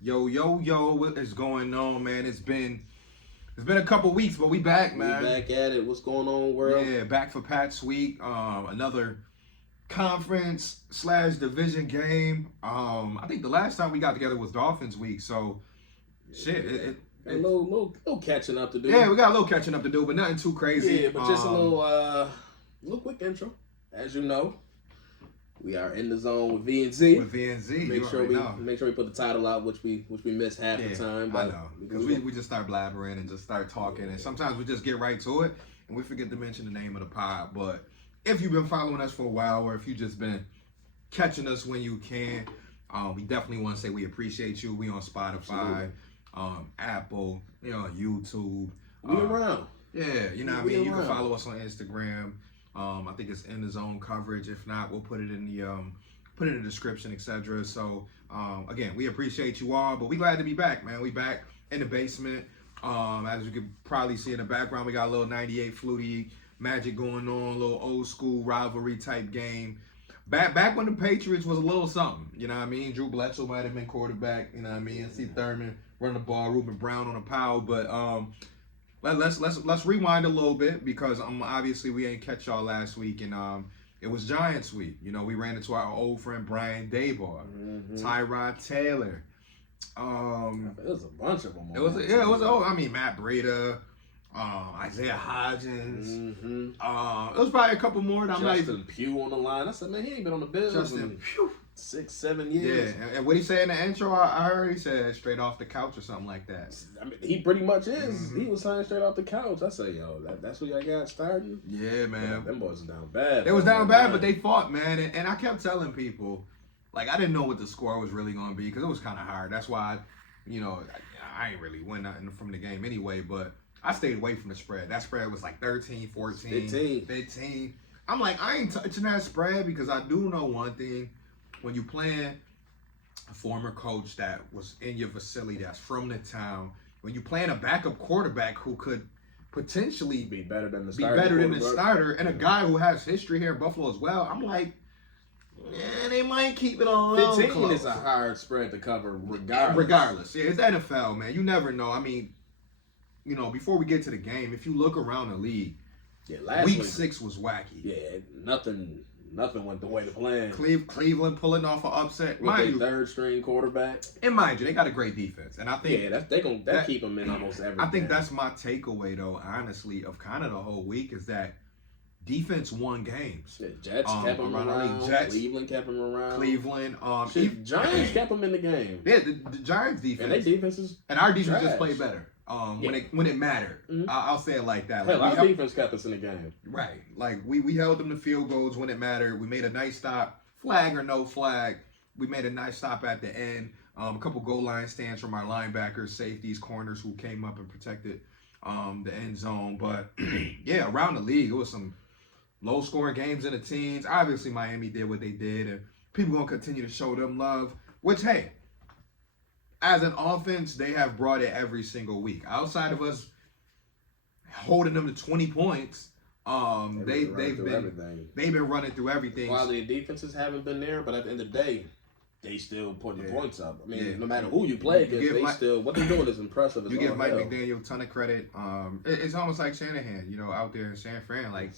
Yo, what is going on, man? It's been a couple weeks, but we back, man. We back at it. What's going on, world? Yeah, back for Pat's week. Another conference slash division game. I think the last time we got together was Dolphins week. So, shit, Got a little catching up to do. yeah, we got a little catching up to do, but nothing too crazy. Yeah, but just a little quick intro. As you know, we are in the zone with V and Z. With VNZ. Make sure we put the title out, which we missed half the time. But I know, because we just start blabbering and just start talking, and sometimes we just get right to it, and we forget to mention the name of the pod. But if you've been following us for a while, or if you've just been catching us when you can, we definitely want to say we appreciate you. We on Spotify, Apple, YouTube. We around. Yeah, you know what I mean? You can follow us on Instagram. I think it's in the zone coverage. If not, we'll put it in the description, etc. So again, we appreciate you all, but we glad to be back, man. We back in the basement. As you can probably see in the background, we got a little 98 Flutie magic going on, a little old school rivalry type game. Back when the Patriots was a little something, you know what I mean? Drew Bledsoe might have been quarterback, you know what I mean? C. Thurman running the ball, Ruben Brown on the power, but let's rewind a little bit, because obviously we ain't catch y'all last week, and it was Giants week. You know, we ran into our old friend Brian Daboll, Tyrod Taylor. It was a bunch of them. It was Matt Breida, Isaiah Hodgins. It was probably a couple more. That Justin Pugh on the line. I said, man, he ain't been on the Bills in 6-7 years. Yeah, and what he said in the intro, I heard he said straight off the couch or something like that. I mean, he pretty much is. He was signed straight off the couch. I say, yo, that's what y'all got starting. Yeah, man. Them boys was down bad. They was down bad, but they fought, man. And I kept telling people, like, I didn't know what the score was really going to be, because it was kind of hard. That's why, I ain't really win nothing from the game anyway, but I stayed away from the spread. That spread was like 13, 14, 15. I'm like, I ain't touching that spread, because I do know one thing. When you playing a former coach that was in your facility, that's from the town, when you playing a backup quarterback who could potentially be better than the starter, and a guy who has history here in Buffalo as well, I'm like, yeah, they might keep it on 15 close. Is a hard spread to cover regardless. Regardless. Yeah, it's NFL, man. You never know. I mean, before we get to the game, if you look around the league, week 6 was wacky. Yeah, nothing went the way to plan. Cleveland pulling off an upset. With their third string quarterback. And mind you, they got a great defense. And I think that keep them in almost every I think game. that's my takeaway, though, honestly, of kind of the whole week, is that defense won games. The Jets kept them around. Cleveland kept them around. Giants kept them in the game. Yeah, the Giants defense. And their defenses. And our defense just played better. When it mattered. I'll say it like that. Hell, our defense kept us in the game. Right. Like, we held them to field goals when it mattered. We made a nice stop, flag or no flag. We made a nice stop at the end. A couple goal line stands from our linebackers, safeties, corners who came up and protected the end zone. But, yeah, around the league, it was some low-scoring games in the teens. Obviously, Miami did what they did, and people going to continue to show them love, which, hey, as an offense, they have brought it every single week. Outside of us holding them to 20 points, they've been running through everything. While the defenses haven't been there, but at the end of the day, they still putting the points up. I mean, no matter who you play against, what they're doing is impressive. You give Mike McDaniel a ton of credit. It's almost like Shanahan, out there in San Fran. Like,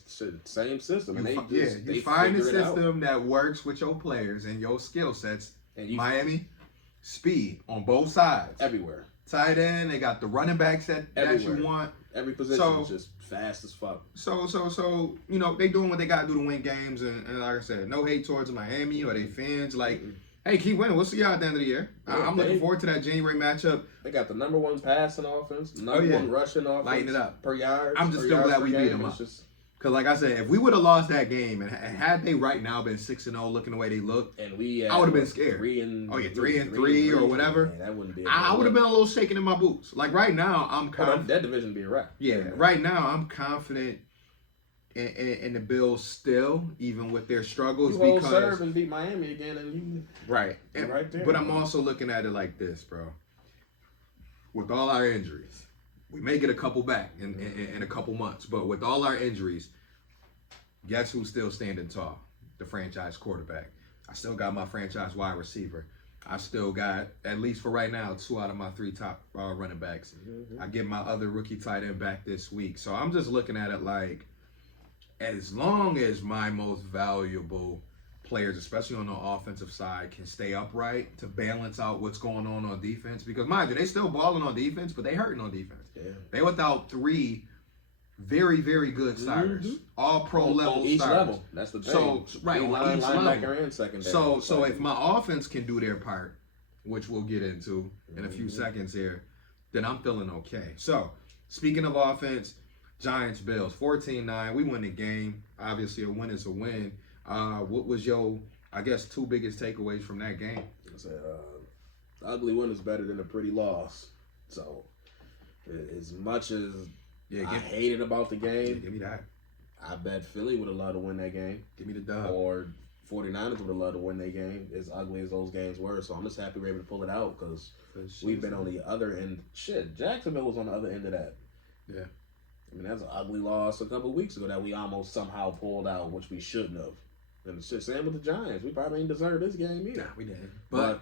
same system. You find a system that works with your players and your skill sets. And Miami. Speed on both sides. Everywhere. Tight end, they got the running backs that you want. Every position is just fast as fuck. So, they doing what they got to do to win games. And like I said, no hate towards Miami or their fans. Like, hey, keep winning. We'll see y'all at the end of the year. I'm looking forward to that January matchup. They got the number 1 passing offense, number 1 rushing offense. Lighten it up. Per yard. I'm just still glad we beat them up. Because, like I said, if we would have lost that game, and had they right now been 6-0 looking the way they look, and I would have been scared. 3-3 or whatever. Man, that wouldn't be. I would have been a little shaking in my boots. Like, right now, I'm confident. That division be a wrap. Yeah, right now, I'm confident in the Bills still, even with their struggles. You serve and beat Miami again, and you right there. But I'm also looking at it like this, bro. With all our injuries. We may get a couple back in a couple months, but with all our injuries, guess who's still standing tall? The franchise quarterback. I still got my franchise wide receiver. I still got, at least for right now, 2 out of my 3 top running backs. I get my other rookie tight end back this week. So I'm just looking at it like, as long as my most valuable players, especially on the offensive side, can stay upright to balance out what's going on defense. Because mind you, they still balling on defense, but they hurting on defense. Yeah. They without 3 very, very good starters, all pro level each starters. Level. That's the thing. So right, on each level. And secondary. So if my offense can do their part, which we'll get into in a few seconds here, then I'm feeling okay. So speaking of offense, Giants Bills 14-9. We win the game. Obviously, a win is a win. What was your, I guess, 2 biggest takeaways from that game? The ugly win is better than a pretty loss. So as much as I hated about the game. Yeah, give me that. I bet Philly would have loved to win that game. Give me the dub. Or 49ers would have loved to win that game, as ugly as those games were. So I'm just happy we're able to pull it out because we've been on the other end. Shit, Jacksonville was on the other end of that. Yeah. I mean, that's an ugly loss a couple of weeks ago that we almost somehow pulled out, which we shouldn't have. And it's just same with the Giants. We probably didn't deserve this game either. Nah, we didn't. But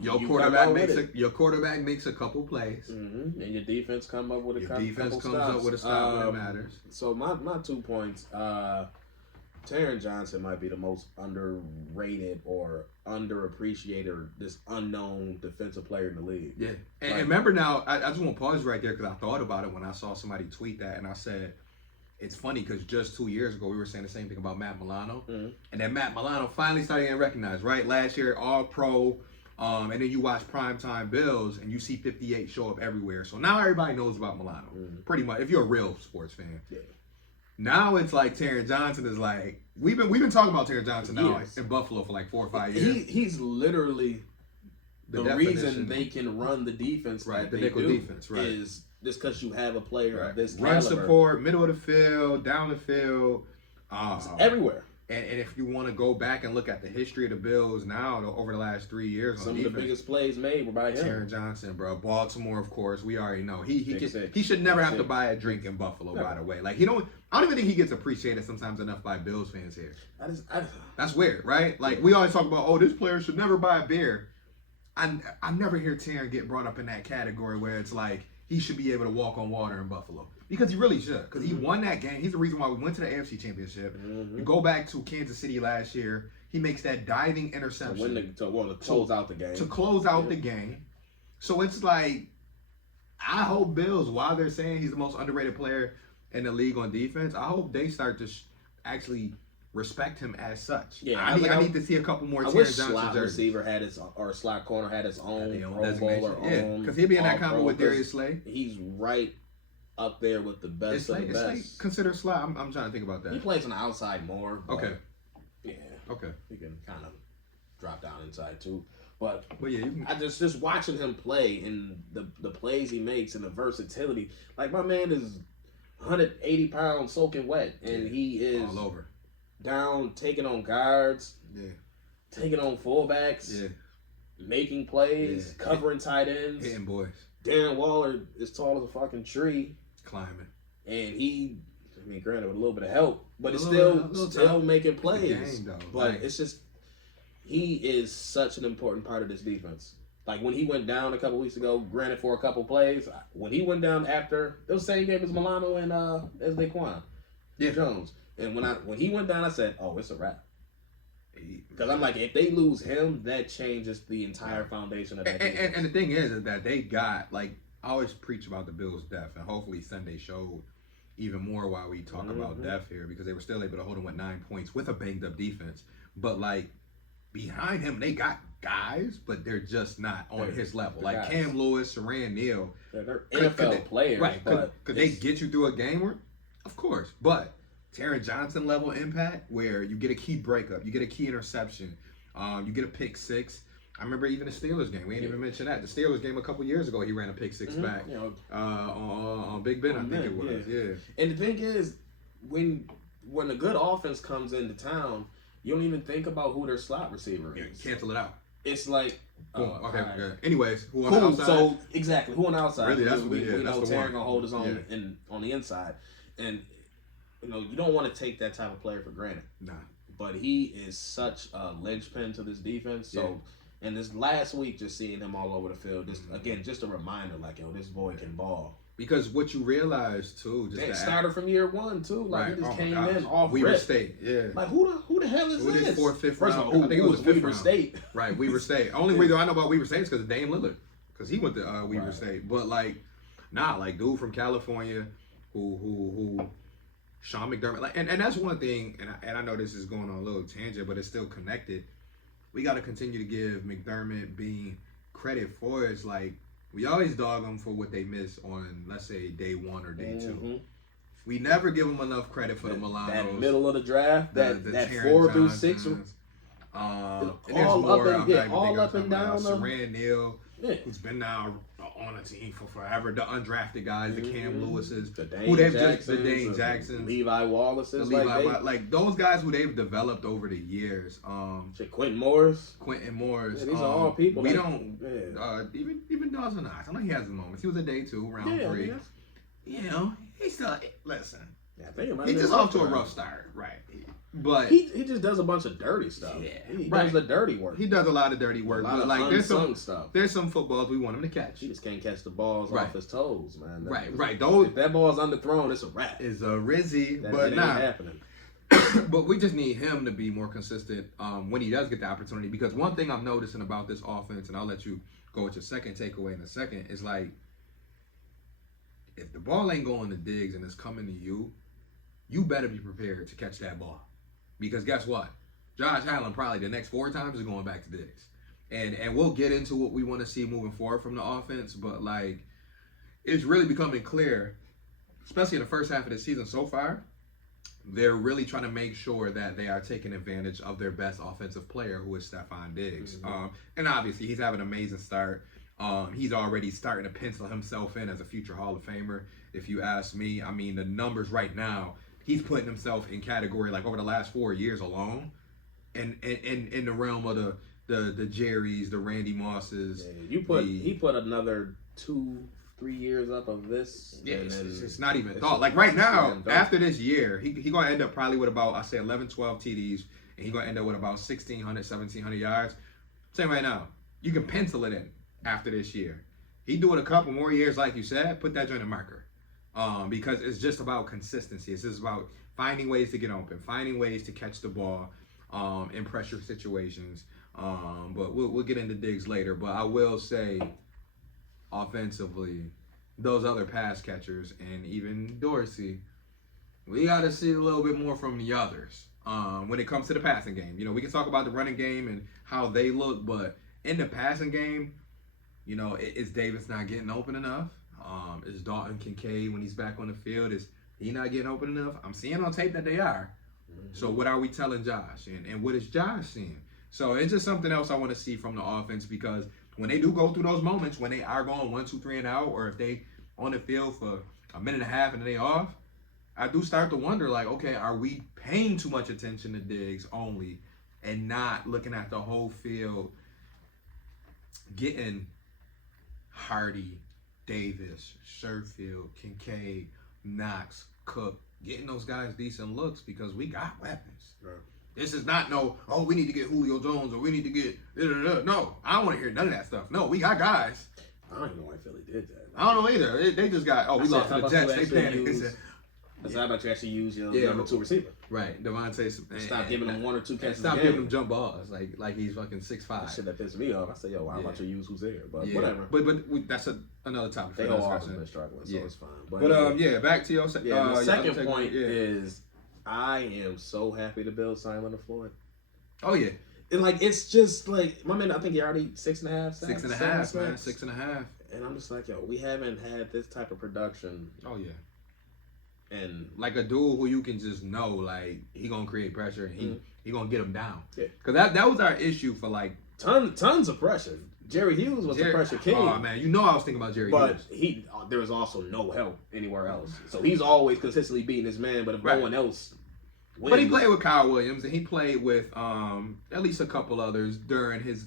your quarterback makes a couple plays, and your defense come up with a couple comes stops. up with a stop when it matters. So my 2 points. Taron Johnson might be the most underrated or underappreciated or this unknown defensive player in the league. Yeah, and remember now, I just want to pause right there because I thought about it when I saw somebody tweet that, and I said, it's funny because just 2 years ago we were saying the same thing about Matt Milano, and then Matt Milano finally started getting recognized. Right, last year All Pro. And then you watch Primetime Bills and you see 58 show up everywhere. So now everybody knows about Milano, pretty much. If you're a real sports fan, now it's like Taron Johnson is like we've been talking about Taron Johnson now in Buffalo for like 4 or 5 years. He's literally the reason they can run the defense, right? The nickel defense, right? Is just because you have a player of this run caliber. Support, middle of the field, down the field, everywhere. And if you want to go back and look at the history of the Bills now over the last 3 years, some of the biggest plays made were by him. Taron Johnson, bro. Baltimore, of course, we already know he should never have to buy a drink in Buffalo. By the way, like I don't even think he gets appreciated sometimes enough by Bills fans here. That's weird, right? Like we always talk about, this player should never buy a beer. I never hear Taron get brought up in that category where it's like he should be able to walk on water in Buffalo. Because he really should. Because he won that game. He's the reason why we went to the AFC Championship. You go back to Kansas City last year. He makes that diving interception. To close out the game. To close out the game. So it's like, I hope Bills, while they're saying he's the most underrated player in the league on defense, I hope they start to actually respect him as such. Yeah, I need to see a couple more. I wish slot receiver had his, or slot corner had his own Pro Bowler. Yeah, because he'd be in that combo with Darius Slay. He's right up there with the best of the best. Like, consider slot. I'm trying to think about that. He plays on the outside more. Okay. Yeah. Okay. He can kind of drop down inside too. But yeah, I just watching him play and the plays he makes and the versatility. Like my man is 180 pounds soaking wet, and he is all over. Down, taking on guards, taking on fullbacks, making plays, covering tight ends, hitting boys. Darren Waller is tall as a fucking tree, climbing, and granted with a little bit of help, but it's still making plays. Game, but it's just he is such an important part of this defense. Like when he went down a couple weeks ago, granted for a couple plays, when he went down after it was the same game as Milano and as Daquan Jones. And when he went down, I said, "Oh, it's a wrap." Because I'm like, if they lose him, that changes the entire foundation of that defense. And the thing is that they got, like, I always preach about the Bills' depth, and hopefully Sunday showed even more while we talk about depth here, because they were still able to hold him with 9 points with a banged-up defense. But, like, behind him, they got guys, but they're just not on his level. Like guys. Cam Lewis, Saran Neal. They're NFL players. Right. Could they get you through a game? Of course. But Taron Johnson level impact, where you get a key breakup, you get a key interception, you get a pick six. I remember even the Steelers game. We ain't even mentioned that. The Steelers game a couple years ago, he ran a pick six back on Big Ben, I think it was. Yeah. And the thing is, when a good offense comes into town, you don't even think about who their slot receiver is. Cancel it out. It's like, okay. Anyways, who on the outside? So exactly, who on the outside? Really, that's we know Taron gonna hold his own on the inside, and you don't want to take that type of player for granted. Nah. but he is such a linchpin to this defense. So, and this last week, just seeing him all over the field, just a reminder, like, yo, this boy can ball. Because what you realize too, just started from year one too. Like he just came in off Weaver rip. State, yeah. Like who the hell is this? Fourth, fifth First round. of all, I think it was Weaver round. State. Right, Weaver State. Only reason I know about Weaver State is because of Dame Lillard, because he went to Weaver State. But like, like dude from California, who Sean McDermott, like, and that's one thing. And I know this is going on a little tangent, but it's still connected. We got to continue to give McDermott being credit for it. Like, we always dog them for what they miss on, let's say, day one or day two. We never give them enough credit for the Milanos. That middle of the draft, that Taron 4 through Johnsons, 6. and there's more. All up and down. Saran Neal, who's been now on a team for forever. The undrafted guys, the Cam Lewises, the Dane Jacksons, Levi Wallaces, like those guys who they've developed over the years. Quentin Morris. Yeah, these are all people. We don't even Dawson Knox. I know he has the moments. He was a day 2, round 3. You know, he still listen. He's just off to a rough start, right? But he just does a bunch of dirty stuff. Yeah, he does the dirty work. He does a lot of dirty work. But like there's some footballs we want him to catch. He just can't catch the balls off his toes, man. Right. Those, if that ball's underthrown, it's a wrap. It's a Rizzy, but ain't happening. But we just need him to be more consistent when he does get the opportunity. Because one thing I'm noticing about this offense, and I'll let you go with your second takeaway in a second, is like, if the ball ain't going to Diggs and it's coming to you, you better be prepared to catch that ball. Because guess what? Josh Allen probably the next 4 times is going back to Diggs. And we'll get into what we want to see moving forward from the offense, but like, it's really becoming clear, especially in the first half of the season so far, they're really trying to make sure that they are taking advantage of their best offensive player, who is Stephon Diggs. And obviously, he's having an amazing start. He's already starting to pencil himself in as a future Hall of Famer, if you ask me. I mean, the numbers right now, he's putting himself in category, like over the last 4 years alone, and in the realm of the Jerrys, the Randy Mosses. Yeah, he put another 2-3 years up of this. Yeah, it's not even thought. Like right now, after this year, he gonna end up probably with about, I say, 11, 12 TDs, and he gonna end up with about 1,600, 1,700 yards. I'm saying right now, you can pencil it in after this year. He do it a couple more years, like you said, put that joint in marker. Because it's just about consistency. It's just about finding ways to get open, finding ways to catch the ball in pressure situations. But we'll get into Diggs later. But I will say, offensively, those other pass catchers and even Dorsey, we got to see a little bit more from the others when it comes to the passing game. You know, we can talk about the running game and how they look, but in the passing game, you know, is Davis not getting open enough? Is Dalton Kincaid, when he's back on the field, is he not getting open enough? I'm seeing on tape that they are. So what are we telling Josh? And what is Josh seeing? So it's just something else I want to see from the offense, because when they do go through those moments, when they are going 1, 2, 3 and out, or if they on the field for a minute and a half and then they off, I do start to wonder, like, okay, are we paying too much attention to Diggs only and not looking at the whole field, getting Hardy, Davis, Sherfield, Kincaid, Knox, Cook, getting those guys decent looks, because we got weapons. Right. This is not we need to get Julio Jones or we need to get no. I don't want to hear none of that stuff. No, we got guys. I don't even know why Philly did that. I don't know either. They just got we lost to the Jets. They panicked. How about you actually use your number 2 receiver? Right, Devontae. Stop giving him 1 or 2 catches. Stop giving him jump balls like he's fucking 6'5". Shit that pissed me off. I said, yo, why about you use who's there? But whatever. But that's another topic. They all also been struggling, so it's fine. But back to your the second point is, I am so happy to build Silent of Floyd. Oh yeah. And like, it's just like, my man, I think he already 6.5 sacks. 6.5, man. 6.5. And I'm just like, yo, we haven't had this type of production. Oh yeah. And like a dude who you can just know, like, he gonna create pressure and he gonna get him down. Yeah. Cause that was our issue for like tons of pressure. Jerry Hughes was the pressure king. Oh man, you know I was thinking about Jerry Hughes. But there was also no help anywhere else. So he's always consistently beating his man, but if no one else wins. But he played with Kyle Williams and he played with at least a couple others during his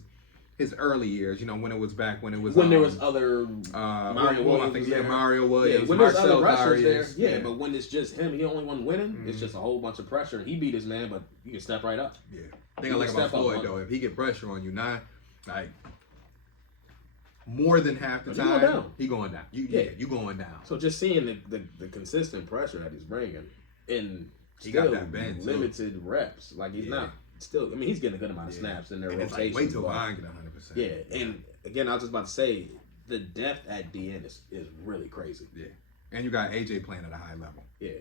his early years, you know, when it was when there was other Mario Williams. I think Mario Williams. Yeah, when there's other Marcel rushers there. Darius. Yeah, but when it's just him, he the only one winning. It's just a whole bunch of pressure. He beat his man, but you can step right up. Yeah, I think I like about Floyd though. If he get pressure on you, not like more than half the time, he going down. You going down. So just seeing the consistent pressure that he's bringing and he still got that bend limited reps, like he's not still. I mean, he's getting a good amount of snaps in their rotation. Like, wait till Vine get 100%. Yeah, and again, I was just about to say the depth at DN is really crazy. Yeah, and you got AJ playing at a high level. Yeah.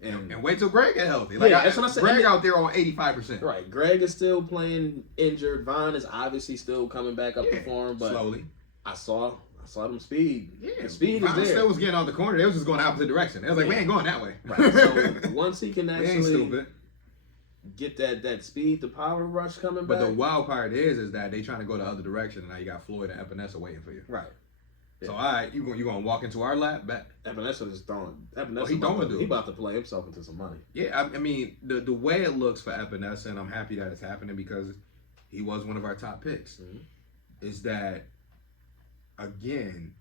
And wait till Greg get healthy. Like, that's what I said. Greg out there on 85%. Right. Greg is still playing injured. Vaughn is obviously still coming back up to form, but slowly. I saw them speed. Yeah, the speed Vaughn is there. still was getting out the corner. They was just going the opposite direction. They was like, we ain't going that way. Right. So once he can actually get that speed, the power rush coming back. But the wild part is that they trying to go the other direction, and now you got Floyd and Epinesa waiting for you. Right. So all right, you gonna walk into our lap back? Epinesa is throwing. He about to play himself into some money. Yeah, I mean the way it looks for Epinesa, and I'm happy that it's happening because he was one of our top picks. Mm-hmm. Is that again?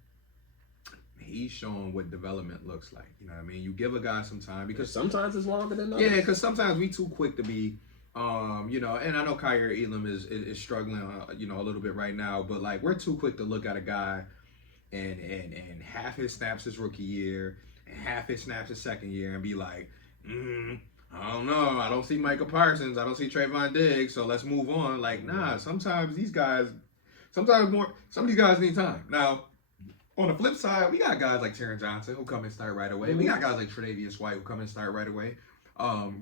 He's showing what development looks like. You know what I mean? You give a guy some time because sometimes it's longer than others. Yeah, because sometimes we too quick to be. You know, and I know Kyrie Elam is struggling, you know, a little bit right now, but like we're too quick to look at a guy and half his snaps his rookie year and half his snaps his second year and be like, I don't know, I don't see Micah Parsons, I don't see Trayvon Diggs, so let's move on. Like, nah, sometimes these guys need time. Now, on the flip side, we got guys like Taron Johnson who come and start right away. We got guys like Tre'Davious White who come and start right away.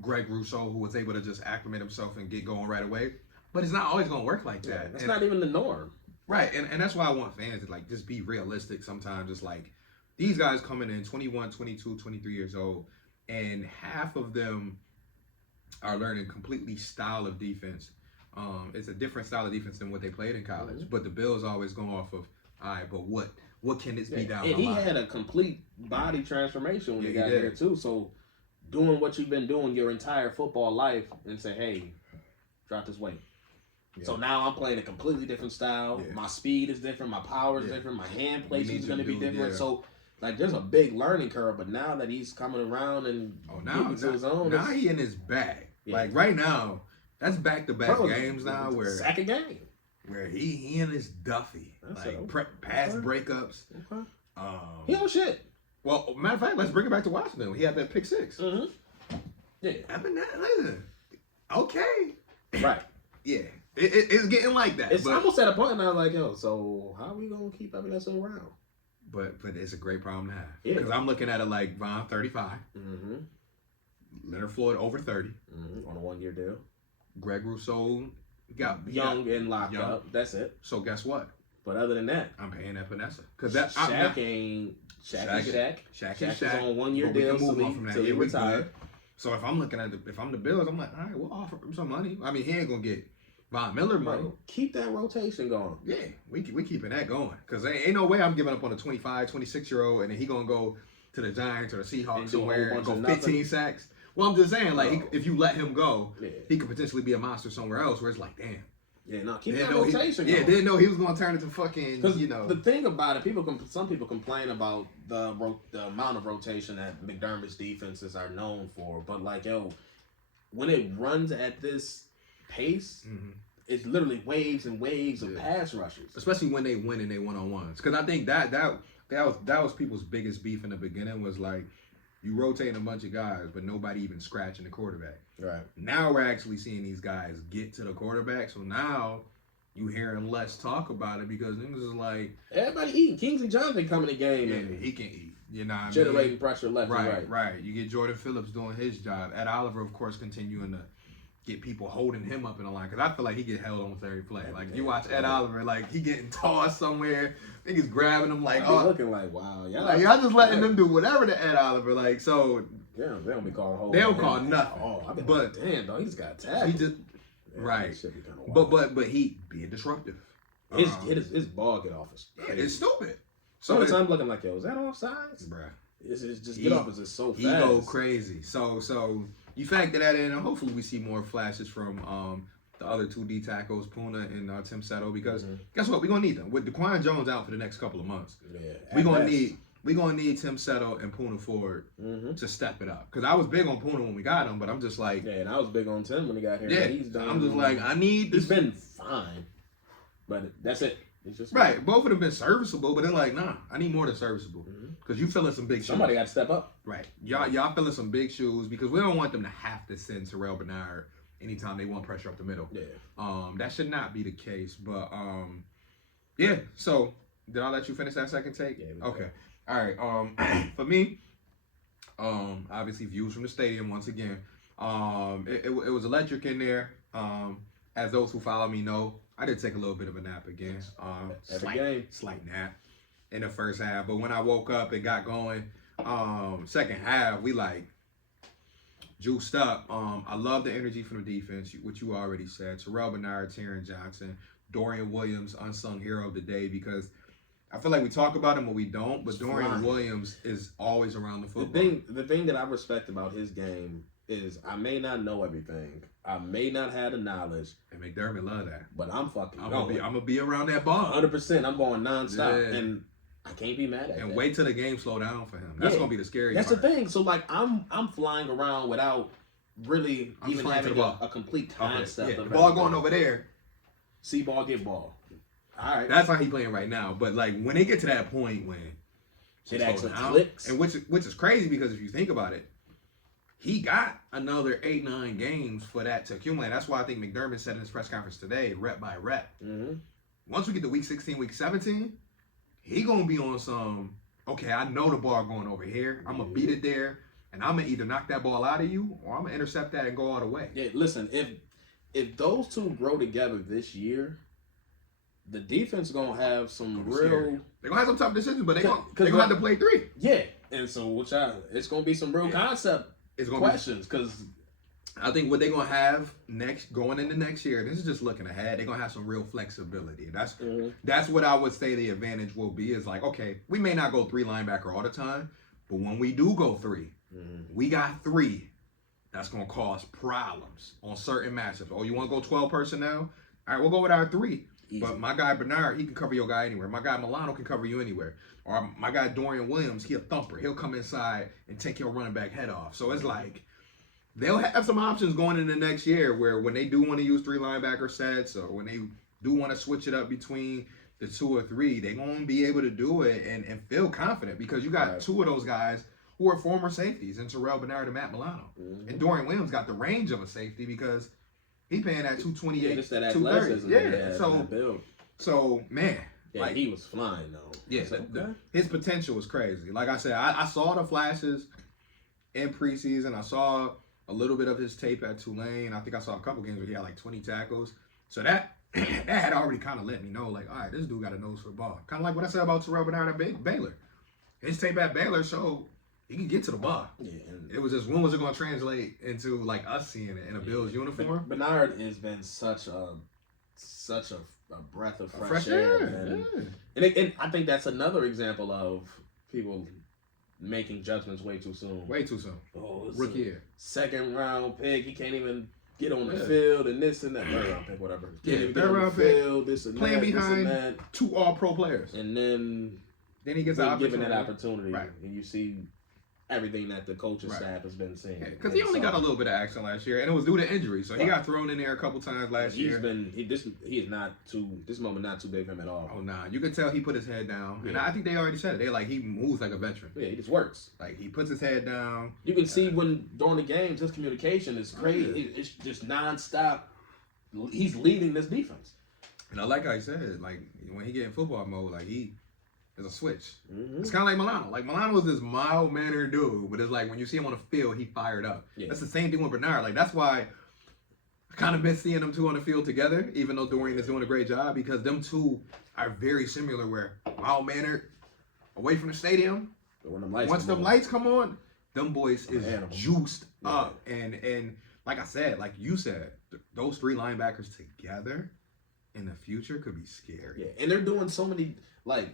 Greg Rousseau, who was able to just acclimate himself and get going right away. But it's not always going to work like that. Yeah, that's not even the norm. Right, and that's why I want fans to like just be realistic sometimes. It's like these guys coming in 21, 22, 23 years old, and half of them are learning completely style of defense. It's a different style of defense than what they played in college. Mm-hmm. But the Bills always go off of, all right, but what can this be down the line? And he had a complete body transformation when he got there too. So doing what you've been doing your entire football life and say, hey, drop this weight. Yeah. So now I'm playing a completely different style. Yeah. My speed is different. My power is different. My hand placement is going to be different. Yeah. So, like, there's a big learning curve. But now that he's coming around and getting to his own. Now he in his bag. Yeah. Like, right now, that's back-to-back games now where... Second game. Where he in his Duffy. Pass breakups. Okay. He don't shit. Well, matter of fact, let's bring it back to Washington. He had that pick six. Mm-hmm. Yeah. I mean, listen. Okay. Right. Yeah. It's getting like that. It's almost at a point now, like, yo, so how are we going to keep Epinesa around? But it's a great problem to have. Yeah. Because I'm looking at it like Vaughn 35. Mm-hmm. Leonard Floyd over 30. Mm-hmm. On a 1-year deal. Greg Rousseau got young and locked up. That's it. So guess what? But other than that, I'm paying Epinesa. Because that Shaq ain't Shaq. Shaq is on a 1-year deal till he retire. So if I'm looking at if I'm the Bills, I'm like, all right, we'll offer him some money. I mean, he ain't gonna get Von Miller money. Keep that rotation going. Yeah, we keeping that going. Because ain't no way I'm giving up on a 25, 26-year-old and then he gonna go to the Giants or the Seahawks somewhere and go 15 sacks. Well, I'm just saying, like, if you let him go, he could potentially be a monster somewhere else where it's like, damn. Yeah, no, keep that rotation going. Yeah, didn't know he was going to turn into fucking, you know. The thing about it, some people complain about the amount of rotation that McDermott's defenses are known for. But, like, yo, when it runs at this pace, it's literally waves and waves of pass rushes. Especially when they win and they one-on-ones. Because I think that was people's biggest beef in the beginning was, like, you rotate a bunch of guys, but nobody even scratching the quarterback. Right. Now we're actually seeing these guys get to the quarterback, so now you hearing less talk about it because niggas is like... Everybody eating. Kingsley Johnson coming to game and... he can eat. You know what I mean? Generating pressure left and right. Right. You get Jordan Phillips doing his job. Ed Oliver, of course, continuing to get people holding him up in the line because I feel like he get held almost every play. Like, you watch Ed Oliver, like, he getting tossed somewhere. Niggas grabbing him like, looking like, wow. Y'all just letting them do whatever to Ed Oliver. Like, so... Yeah, they don't be calling hold. They don't call nothing. But like, damn, dog, he just got tagged. He just right. But he being disruptive. His ball get off. It's stupid. So the time looking like, yo, is that offsides? Bruh. It's just get off is so fast. He go crazy. So you factor that in, and hopefully we see more flashes from the other 2 D tackles, Puna and Tim Settle, because guess what? We're gonna need them. With DeQuan Jones out for the next couple of months, we're gonna need Tim Settle and Puna Ford to step it up. Because I was big on Puna when we got him, but I'm just like, and I was big on Tim when he got here. Yeah, he's done. I'm just like, I need this. He's been fine, but that's it. It's just right. Both of them been serviceable, but they're like, nah, I need more than serviceable. Because you filling some big shoes. Somebody got to step up. Right. Y'all filling some big shoes because we don't want them to have to send Terrell Bernard anytime they want pressure up the middle. Yeah. That should not be the case. But yeah. So did I let you finish that second take? Yeah. Okay. All right. For me, obviously views from the stadium once again. It was electric in there. As those who follow me know, I did take a little bit of a nap again. Slight nap in the first half. But when I woke up and got going, second half, we like juiced up. I love the energy from the defense, which you already said. Terrell Bernard, Taron Johnson, Dorian Williams, unsung hero of the day, because I feel like we talk about him, but we don't. But Dorian Williams is always around the football. The thing that I respect about his game is I may not know everything. I may not have the knowledge. And McDermott love that. But I'm fucking I'm gonna be around that ball. 100%. I'm going nonstop. Yeah. And I can't be mad at and that. Wait till the game slow down for him. That's gonna be the scary part. That's the thing. So like I'm flying around without really even having a complete concept of the ball going over there. See ball, get ball. All right. That's how he playing right now. But like when they get to that point when it actually clicks. And which is crazy, because if you think about it, he got another 8-9 games for that to accumulate. That's why I think McDermott said in his press conference today, rep by rep. Once we get to week 16, week 17, he gonna be on some, okay, I know the ball going over here. I'm gonna beat it there, and I'm gonna either knock that ball out of you or I'm gonna intercept that and go all the way. Yeah, listen, if those two grow together this year, the defense gonna have some real. They're gonna have some tough decisions, but they're gonna have to play 3. Yeah, and so it's gonna be some real concept. It's gonna questions, because I think what they're gonna have going into next year, this is just looking ahead, they're gonna have some real flexibility. That's what I would say the advantage will be, is like, okay, we may not go 3 linebacker all the time, but when we do go 3, we got 3 that's gonna cause problems on certain matchups. Oh, you wanna go 12 personnel? All right, we'll go with our 3. Easy. But my guy Bernard, he can cover your guy anywhere. My guy Milano can cover you anywhere. Or my guy Dorian Williams, he a thumper. He'll come inside and take your running back head off. So it's like they'll have some options going into next year where when they do want to use 3 linebacker sets, or when they do want to switch it up between the 2 or 3, they're going to be able to do it and feel confident, because you got 2 of those guys who are former safeties, in Terrell Bernard and Matt Milano. And Dorian Williams got the range of a safety because he paying at 228, 230. Yeah, so man, yeah, like, he was flying though. Yeah, his potential was crazy. Like I said, I saw the flashes in preseason. I saw a little bit of his tape at Tulane. I think I saw a couple games where he had like 20 tackles. So that had already kind of let me know, like, all right, this dude got a nose for the ball. Kind of like what I said about Terrell Bernard at Baylor. His tape at Baylor showed he can get to the ball. Yeah, it was just, when was it going to translate into like us seeing it in a Bills uniform? Bernard has been such a breath of fresh air. And I think that's another example of people making judgments way too soon. Way too soon. Oh, rookie year. 2nd round pick. He can't even get on the field, and this and that. 3rd round pick, whatever. Yeah, 3rd round pick. This and playing that, behind this and that. 2 all-pro players. And then he gets given that opportunity. Right. And you see everything that the coaching staff has been saying. Because he only got a little bit of action last year, and it was due to injury. So he got thrown in there a couple times last year. He is not this moment not too big for him at all. Oh, nah. You can tell he put his head down. Yeah. And I think they already said it. They like, he moves like a veteran. Yeah, he just works. Like, he puts his head down. You can see when, during the games, his communication is crazy. It's just nonstop. He's leading this defense. And I like how he said, like, when he get in football mode, like, there's a switch. It's kind of like Milano. Like, Milano is this mild-mannered dude, but it's like when you see him on the field, he fired up. Yeah. That's the same thing with Bernard. Like, that's why I kind of miss seeing them 2 on the field together, even though Dorian is doing a great job, because them 2 are very similar, where mild-mannered, away from the stadium, once them lights come on, them boys is juiced up. And like I said, like you said, those 3 linebackers together in the future could be scary. Yeah, and they're doing so many, like,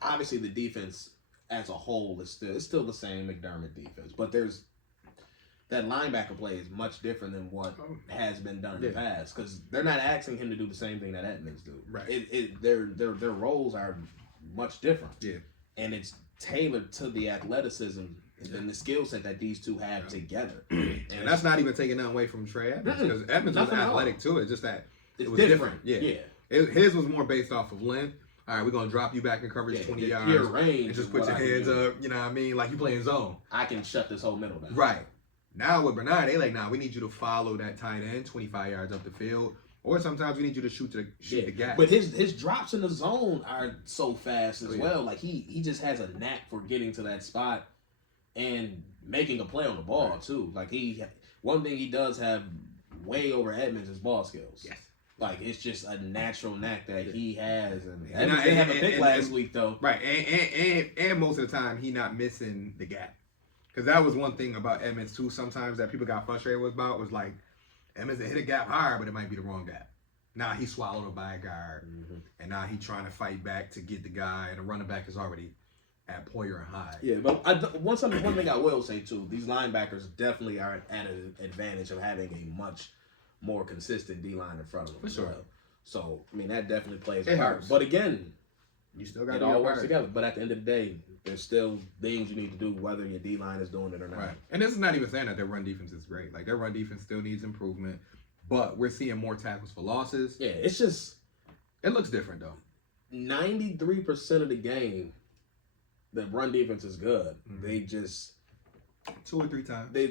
obviously the defense as a whole is still the same McDermott defense, but there's that linebacker play is much different than what has been done in the past, because they're not asking him to do the same thing that Edmonds do. Right. Their roles are much different. Yeah. And it's tailored to the athleticism and the skill set that these two have together. And that's not even taking nothing away from Trey Edmonds, because Edmonds was athletic too. It's just that it was different. Yeah. His was more based off of length. All right, we're going to drop you back in coverage 20 yards. Your range and just put your hands up, you know what I mean? Like you playing zone. I can shut this whole middle down. Right. Now with Bernard, they like, nah, we need you to follow that tight end 25 yards up the field. Or sometimes we need you to shoot the gap. But his drops in the zone are so fast as well. Like he just has a knack for getting to that spot and making a play on the ball too. Like one thing he does have way over Edmonds is ball skills. Yes. Like it's just a natural knack that he has, and Edmonds didn't have a pick last week though. Right, and most of the time he not missing the gap, because that was one thing about Edmonds too. Sometimes that people got frustrated was like Edmonds hit a gap hard, but it might be the wrong gap. Now he swallowed up by a guard, and now he trying to fight back to get the guy, and the running back is already at Poyer and Hyde. Yeah, but one thing I will say too, these linebackers definitely are at an advantage of having a much more consistent D-line in front of them. For sure. Well. So, I mean, that definitely plays a part. But again, you still got it all works together. But at the end of the day, there's still things you need to do whether your D-line is doing it or not. Right. And this is not even saying that their run defense is great. Like, their run defense still needs improvement. But we're seeing more tackles for losses. Yeah, it's just... It looks different, though. 93% of the game, the run defense is good. They just... 2 or 3 times. They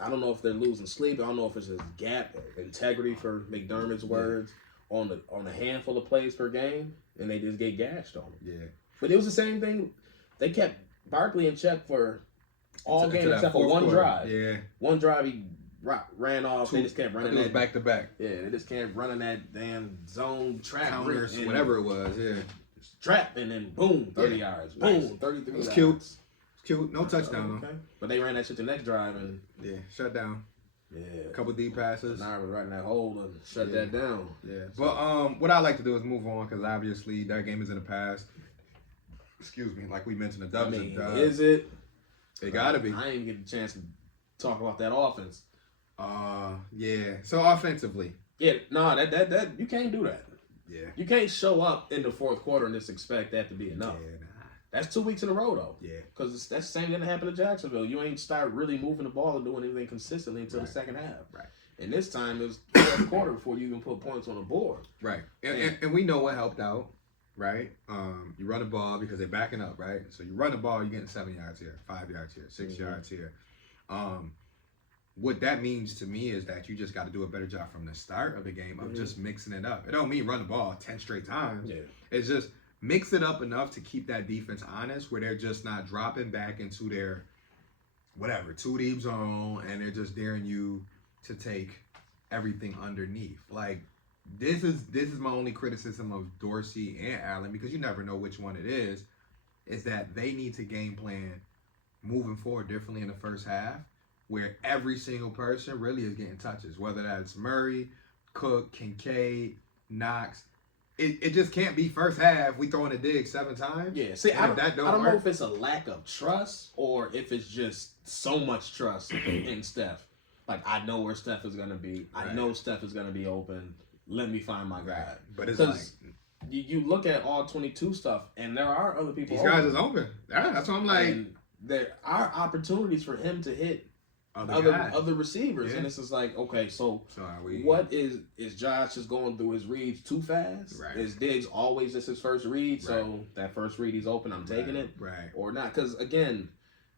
I don't know if they're losing sleep. I don't know if it's just gap integrity, for McDermott's words, on a handful of plays per game, and they just get gashed on them. Yeah. But it was the same thing. They kept Barkley in check for all game except for one drive. Yeah. One drive he ran off. They just kept running that back to back. Yeah, they just kept running that damn zone trap counters, whatever it was. Yeah. Trap and then boom, 30 yards. Boom, 33 yards. Cute. Cute. No touchdown though. But they ran that shit the next drive and shut down. Yeah. A couple deep passes. Bernard was right in that hole and shut that down. Yeah. But what I like to do is move on, because obviously that game is in the past. Excuse me. Like we mentioned, the Dubs. Is it? It gotta be. I didn't get the chance to talk about that offense. Yeah. So offensively. Yeah. No, that you can't do that. Yeah. You can't show up in the fourth quarter and just expect that to be enough. Yeah. That's 2 weeks in a row, though. Yeah. Because that's the same thing that happened to Jacksonville. You ain't start really moving the ball and doing anything consistently until the second half. Right. And this time it was the fourth quarter before you even put points on the board. Right. And we know what helped out, right? You run the ball because they're backing up, right? So you run the ball, you're getting 7 yards here, 5 yards here, 6 yards here. What that means to me is that you just got to do a better job from the start of the game of just mixing it up. It don't mean run the ball 10 straight times. Yeah. It's just mix it up enough to keep that defense honest, where they're just not dropping back into their, 2 deep zone, and they're just daring you to take everything underneath. Like, this is my only criticism of Dorsey and Allen, because you never know which one it is that they need to game plan moving forward differently in the first half, where every single person really is getting touches, whether that's Murray, Cook, Kincaid, Knox. It just can't be first half we throwing a dig 7 times. Yeah, see, I don't know if it's a lack of trust or if it's just so much trust in Steph. Like, I know where Steph is going to be. I know Steph is going to be open. Let me find my guy. But it's like... You look at all 22 stuff, and there are other people These guys is open. Yeah, that's what I'm like. And there are opportunities for him to hit other receivers, and it's just like, okay, so what is Josh just going through his reads too fast? Right. Is Diggs always just his first read? So that first read he's open, I'm taking it, or not? Because again,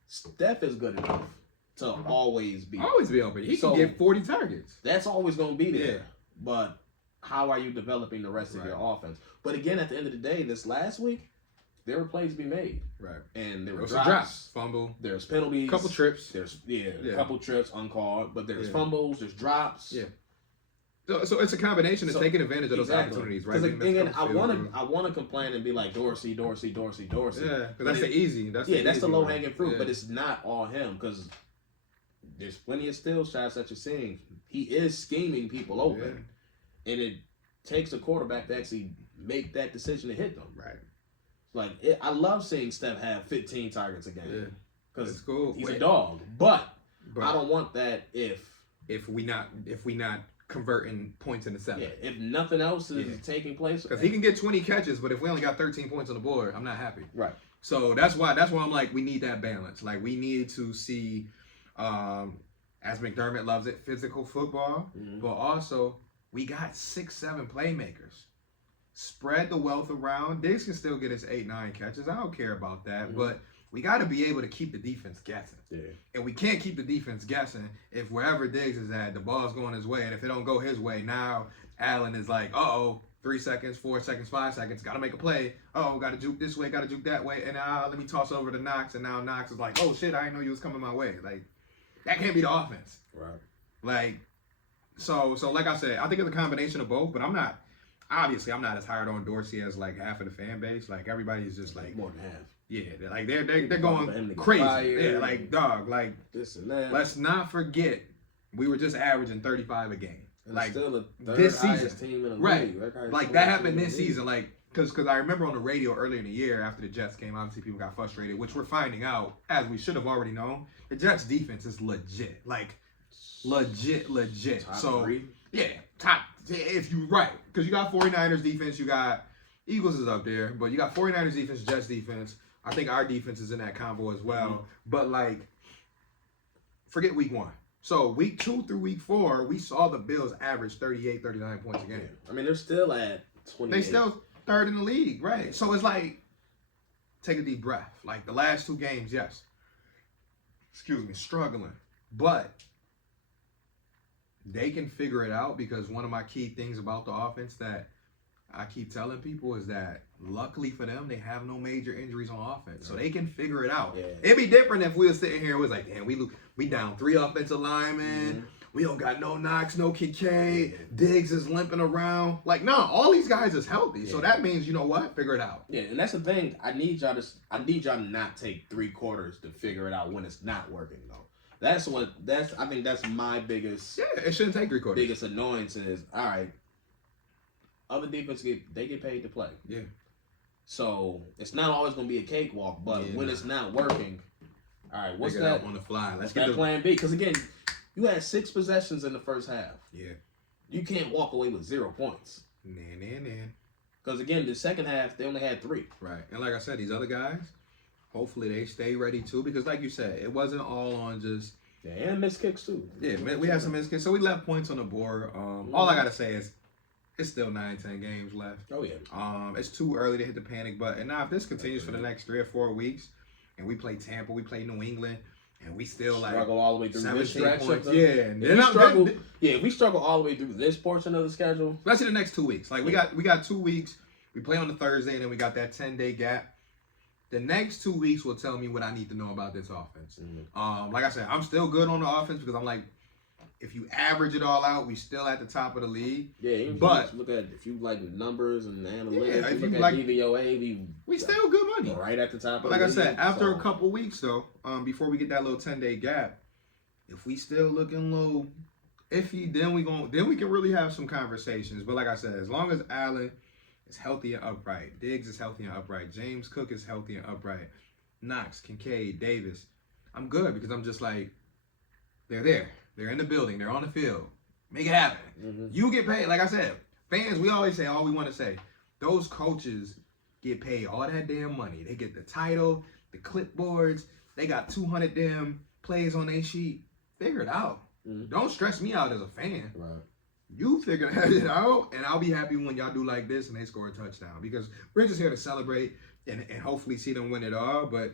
Steph is good enough to always be open. He can get 40 targets. That's always going to be there. But how are you developing the rest of your offense? But again, at the end of the day, this last week, there were plays to be made. Right. And there were drops, fumble. There's penalties. Couple trips. There's a couple trips uncalled, but there's fumbles, there's drops. Yeah. So it's a combination of taking advantage of those opportunities, right? Because again, I want to complain and be like Dorsey. Yeah, because that's the easy. That's the low hanging fruit, but it's not all him, because there's plenty of still shots that you're seeing. He is scheming people open, and it takes a quarterback to actually make that decision to hit them. Right. Like, I love seeing Steph have 15 targets a game. Because cool. He's a dog. But But I don't want that if we not converting points into 7. Yeah, if nothing else is taking place, because he can get 20 catches, but if we only got 13 points on the board, I'm not happy. Right. So that's why I'm like, we need that balance. Like, we need to see, as McDermott loves it, physical football, but also we got 6-7 playmakers. Spread the wealth around. Diggs can still get his 8-9 catches. I don't care about that, but we got to be able to keep the defense guessing. Yeah. And we can't keep the defense guessing if wherever Diggs is at, the ball's going his way, and if it don't go his way, now Allen is like, 3 seconds, 4 seconds, 5 seconds, got to make a play. Got to juke this way, got to juke that way, and let me toss over to Knox, and now Knox is like, oh shit, I didn't know you was coming my way. Like, that can't be the offense. Right. Like, so like I said, I think it's a combination of both, but I'm not as hard on Dorsey as like half of the fan base. Like, everybody's just like more than half. Yeah, like they're going crazy. Yeah, like dog, like this and that. Let's not forget, we were just averaging 35 a game. And like still the third this season, team in the right? league. Like that happened this season. Like because I remember on the radio earlier in the year after the Jets came, obviously people got frustrated, which we're finding out as we should have already known. The Jets defense is legit, like legit. Top so 3? Yeah, top. If you right, because you got 49ers defense, you got Eagles is up there, but you got 49ers defense, Jets defense. I think our defense is in that combo as well. But, like, forget week 1. So, week 2 through week 4, we saw the Bills average 38, 39 points a game. I mean, they're still at 28. They still third in the league, right? So, it's like, take a deep breath. Like, the last 2 games, yes. Struggling. But they can figure it out because one of my key things about the offense that I keep telling people is that luckily for them, they have no major injuries on offense. So they can figure it out. Yeah. It'd be different if we were sitting here and was like, damn, we down 3 offensive linemen. We don't got no Knox, no Kincaid. Diggs is limping around. Like, no, all these guys is healthy. So that means, you know what? Figure it out. Yeah, and that's the thing. I need y'all to not take 3 quarters to figure it out when it's not working, though. I think that's my biggest. Yeah, it shouldn't take 3 quarters. Biggest annoyance is, all right, other defense get paid to play. Yeah. So it's not always going to be a cakewalk, but when it's not working, all right, what's that on the fly? Let's get plan B. Because again, you had 6 possessions in the first half. Yeah. You can't walk away with 0 points. Because again, the second half they only had 3. Right, and like I said, these other guys, hopefully they stay ready too. Because like you said, it wasn't all on just. Yeah, and missed kicks too. Yeah, we had some missed kicks, so we left points on the board. All I gotta say is. It's still 9-10 games left. Oh, yeah. It's too early to hit the panic button. Now, if this continues for the next 3 or 4 weeks, and we play Tampa, we play New England, and we still struggle all the way through this stretch. Points, If we struggle all the way through this portion of the schedule, especially the next 2 weeks. Like we got 2 weeks. We play on the Thursday, and then we got that 10-day gap. The next 2 weeks will tell me what I need to know about this offense. Like I said, I'm still good on the offense because I'm like. If you average it all out, we still at the top of the league. Yeah, but look at if you like numbers and analytics, if you look like at DVOA, we still good money. Right at the top. But like I said, after a couple weeks though, before we get that little 10-day gap, if we still looking low, iffy, then we can really have some conversations. But like I said, as long as Allen is healthy and upright, Diggs is healthy and upright, James Cook is healthy and upright, Knox, Kincaid, Davis, I'm good because I'm just like, they're there. They're in the building. They're on the field. Make it happen. You get paid. Like I said, fans, we always say all we want to say. Those coaches get paid all that damn money. They get the title, the clipboards. They got 200 damn plays on their sheet. Figure it out. Don't stress me out as a fan. Right. You figure it out, and I'll be happy when y'all do like this and they score a touchdown. Because we're just here to celebrate and hopefully see them win it all. But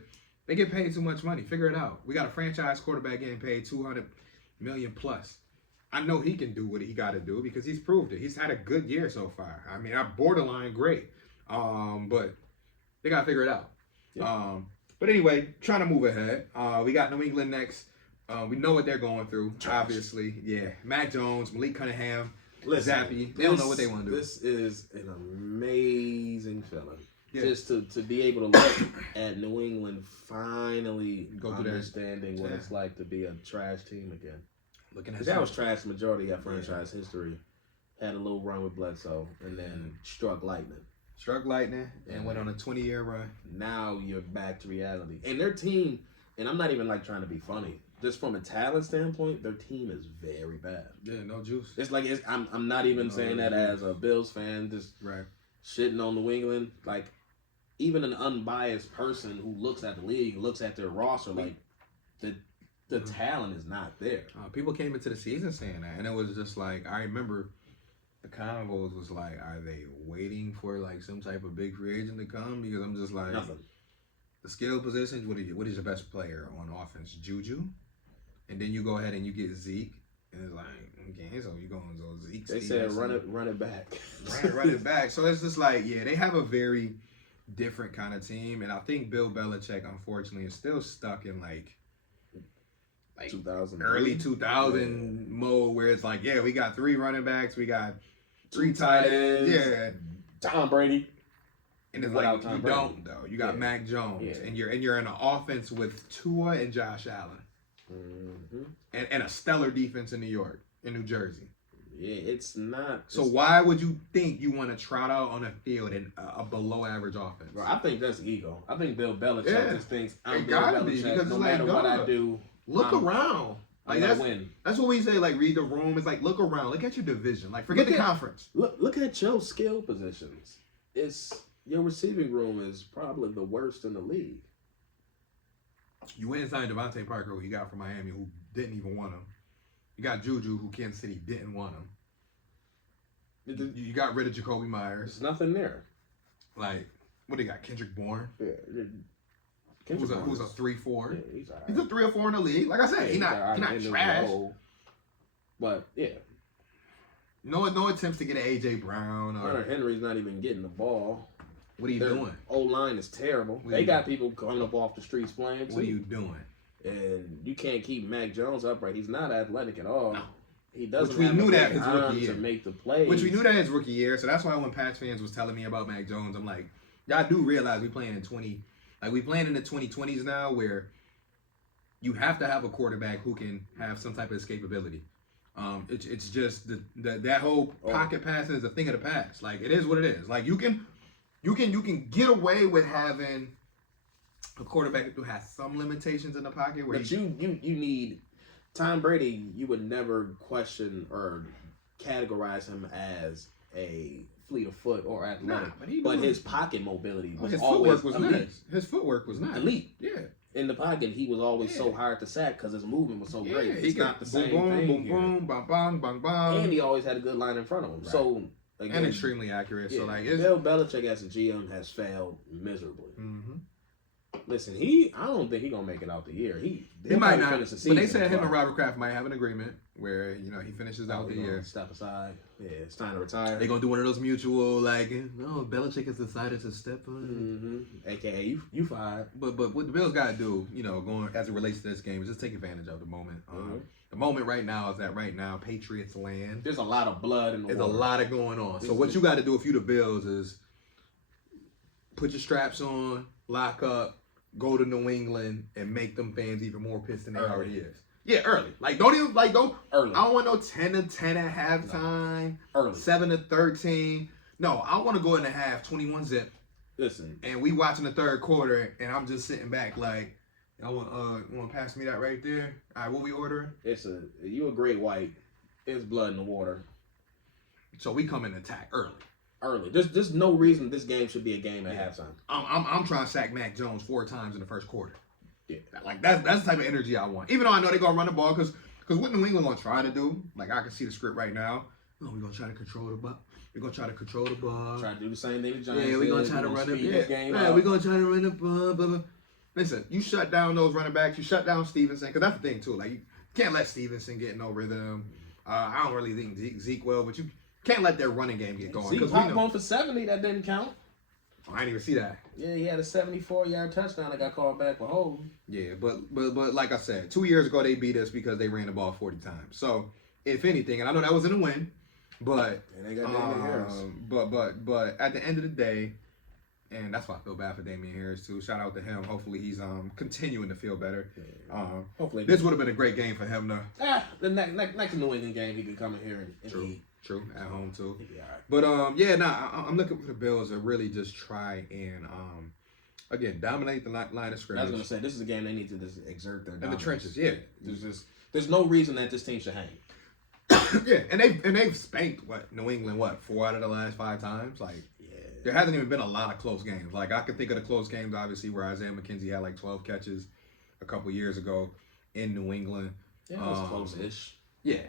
they get paid too much money. Figure it out. We got a franchise quarterback getting paid $200 million plus. I know he can do what he got to do because he's proved it. He's had a good year so far. I mean, I'm borderline great. But they got to figure it out. Yeah. But anyway, trying to move ahead. We got New England next. We know what they're going through, obviously. Yeah. Mac Jones, Malik Cunningham, Zappy. They don't know what they want to do. This is an amazing feeling. Yeah. Just to be able to look at New England finally understanding what it's like to be a trash team again. That was trash the majority of franchise history. Had a little run with Bledsoe and then struck lightning. And went on a 20-year run. Now you're back to reality. And their team, and I'm not even like trying to be funny, just from a talent standpoint, their team is very bad. Yeah, no juice. It's like I'm not even saying that as a Bills fan, just right. shitting on New England. Like, even an unbiased person who looks at the league, looks at their roster, like the talent is not there. People came into the season saying that, and it was just like, I remember the convos was like, are they waiting for like some type of big free agent to come? Because I'm just like, Nothing. The skill positions, what is your best player on offense? Juju? And then you go ahead and you get Zeke, and it's like, okay, so you going to go Zeke. They said run it back. run it back. So it's just like, yeah, they have a very different kind of team, and I think Bill Belichick, unfortunately, is still stuck in like 2000, early 2000 mode, where it's like, yeah, we got 3 running backs, we got 3 tight ends, yeah, Tom Brady. And it's like, you don't though. You got Mac Jones, and you're in an offense with Tua and Josh Allen, and a stellar defense in New Jersey. Yeah, it's not. So why would you think you want to trot out on a field in a below average offense? Bro, I think that's ego. I think Bill Belichick just thinks I'm Bill Belichick. No matter what I do, look around. Like that's what we say. Like, read the room. It's like, look around. Look at your division. Like, forget the conference. Look at your skill positions. Your receiving room is probably the worst in the league. You went and signed Devontae Parker, who you got from Miami, who didn't even want him. You got Juju, who Kansas City didn't want him. You got rid of Jacoby Myers. There's nothing there. Like, what they got? Kendrick Bourne? Yeah. Who's a 3-4? Yeah, he's all right. He's a 3 or 4 in the league. Like I said, he's not trash. But, yeah. No attempts to get an A.J. Brown. Hunter Henry's not even getting the ball. What are you doing? O-line is terrible. They got people coming up off the streets playing, too. What are you doing? And you can't keep Mac Jones upright. He's not athletic at all. No. He doesn't Which we knew that his rookie year. To make the plays. Which we knew that his rookie year. So that's why when Pats fans was telling me about Mac Jones, I'm like, y'all do realize we playing in the 2020s now, where you have to have a quarterback who can have some type of escapability. It's just that whole pocket passing is a thing of the past. Like, it is what it is. Like, you can get away with having a quarterback who has some limitations in the pocket. But you need Tom Brady. You would never question or categorize him as a fleet of foot or athletic. But his pocket mobility was always elite. His footwork was not elite. Yeah. In the pocket, he was always so hard to sack because his movement was so great. It's not the same boom, thing. Boom, bang, bang, bang, bang. And he always had a good line in front of him. Right. So again, and extremely accurate. So like, Bill Belichick as a GM has failed miserably. Mm-hmm. Listen, I don't think he's gonna make it out the year. He might not finish the season. But they said him and Robert Kraft might have an agreement where he finishes out the year. Step aside. Yeah, it's time to retire. They're gonna do one of those mutual no. Belichick has decided to step on. AKA you fired. But what the Bills gotta do, going as it relates to this game, is just take advantage of the moment. The moment right now is that Patriots land. There's a lot of blood in the water. There's a lot of going on. So what you got to do if you the Bills is put your straps on, lock up, go to New England, and make them fans even more pissed than they already is. Yeah, early. Like, don't even, early. I don't want no 10-10 at halftime. No. Early. 7-13. No, I want to go in the half, 21-zip. Listen. And we watching the third quarter, and I'm just sitting back like, y'all want to pass me that right there? All right, what we ordering? You a great white. It's blood in the water. So we come in attack early. There's no reason this game should be a game at halftime. I'm trying to sack Mac Jones 4 times in the first quarter. Yeah, like that's the type of energy I want. Even though I know they're gonna run the ball, because what New England gonna try to do, like I can see the script right now. Oh, we're gonna try to control the ball. We're gonna try to control the ball. Try to do the same thing the Giants. Yeah, we're gonna try to run the yeah, we're gonna try to run the ball. Blah, blah. Listen, you shut down those running backs. You shut down Stevenson, because that's the thing too. Like, you can't let Stevenson get no rhythm. I don't really think Zeke will, but you can't let their running game get going. Zeke popped one for 70. That didn't count. I didn't even see that. Yeah, he had a 74-yard touchdown that got called back for holding. Yeah, but like I said, 2 years ago they beat us because they ran the ball 40 times. So, if anything, and I know that wasn't a win, but and they got Damian Harris. But at the end of the day, and that's why I feel bad for Damian Harris too. Shout out to him. Hopefully he's continuing to feel better. Hopefully this would have been a great game for him to. The next New England game he could come in here and eat. True, at home too. Right. But I'm looking for the Bills to really just try and again, dominate the line of scrimmage. I was going to say, this is a game they need to just exert their dominance. In the trenches, yeah. There's no reason that this team should hang. Yeah, and they've spanked New England 4 out of the last 5 times. Like, yeah, there hasn't even been a lot of close games. Like, I can think of the close games obviously where Isaiah McKenzie had like 12 catches a couple years ago in New England. Yeah, it was close-ish. Yeah,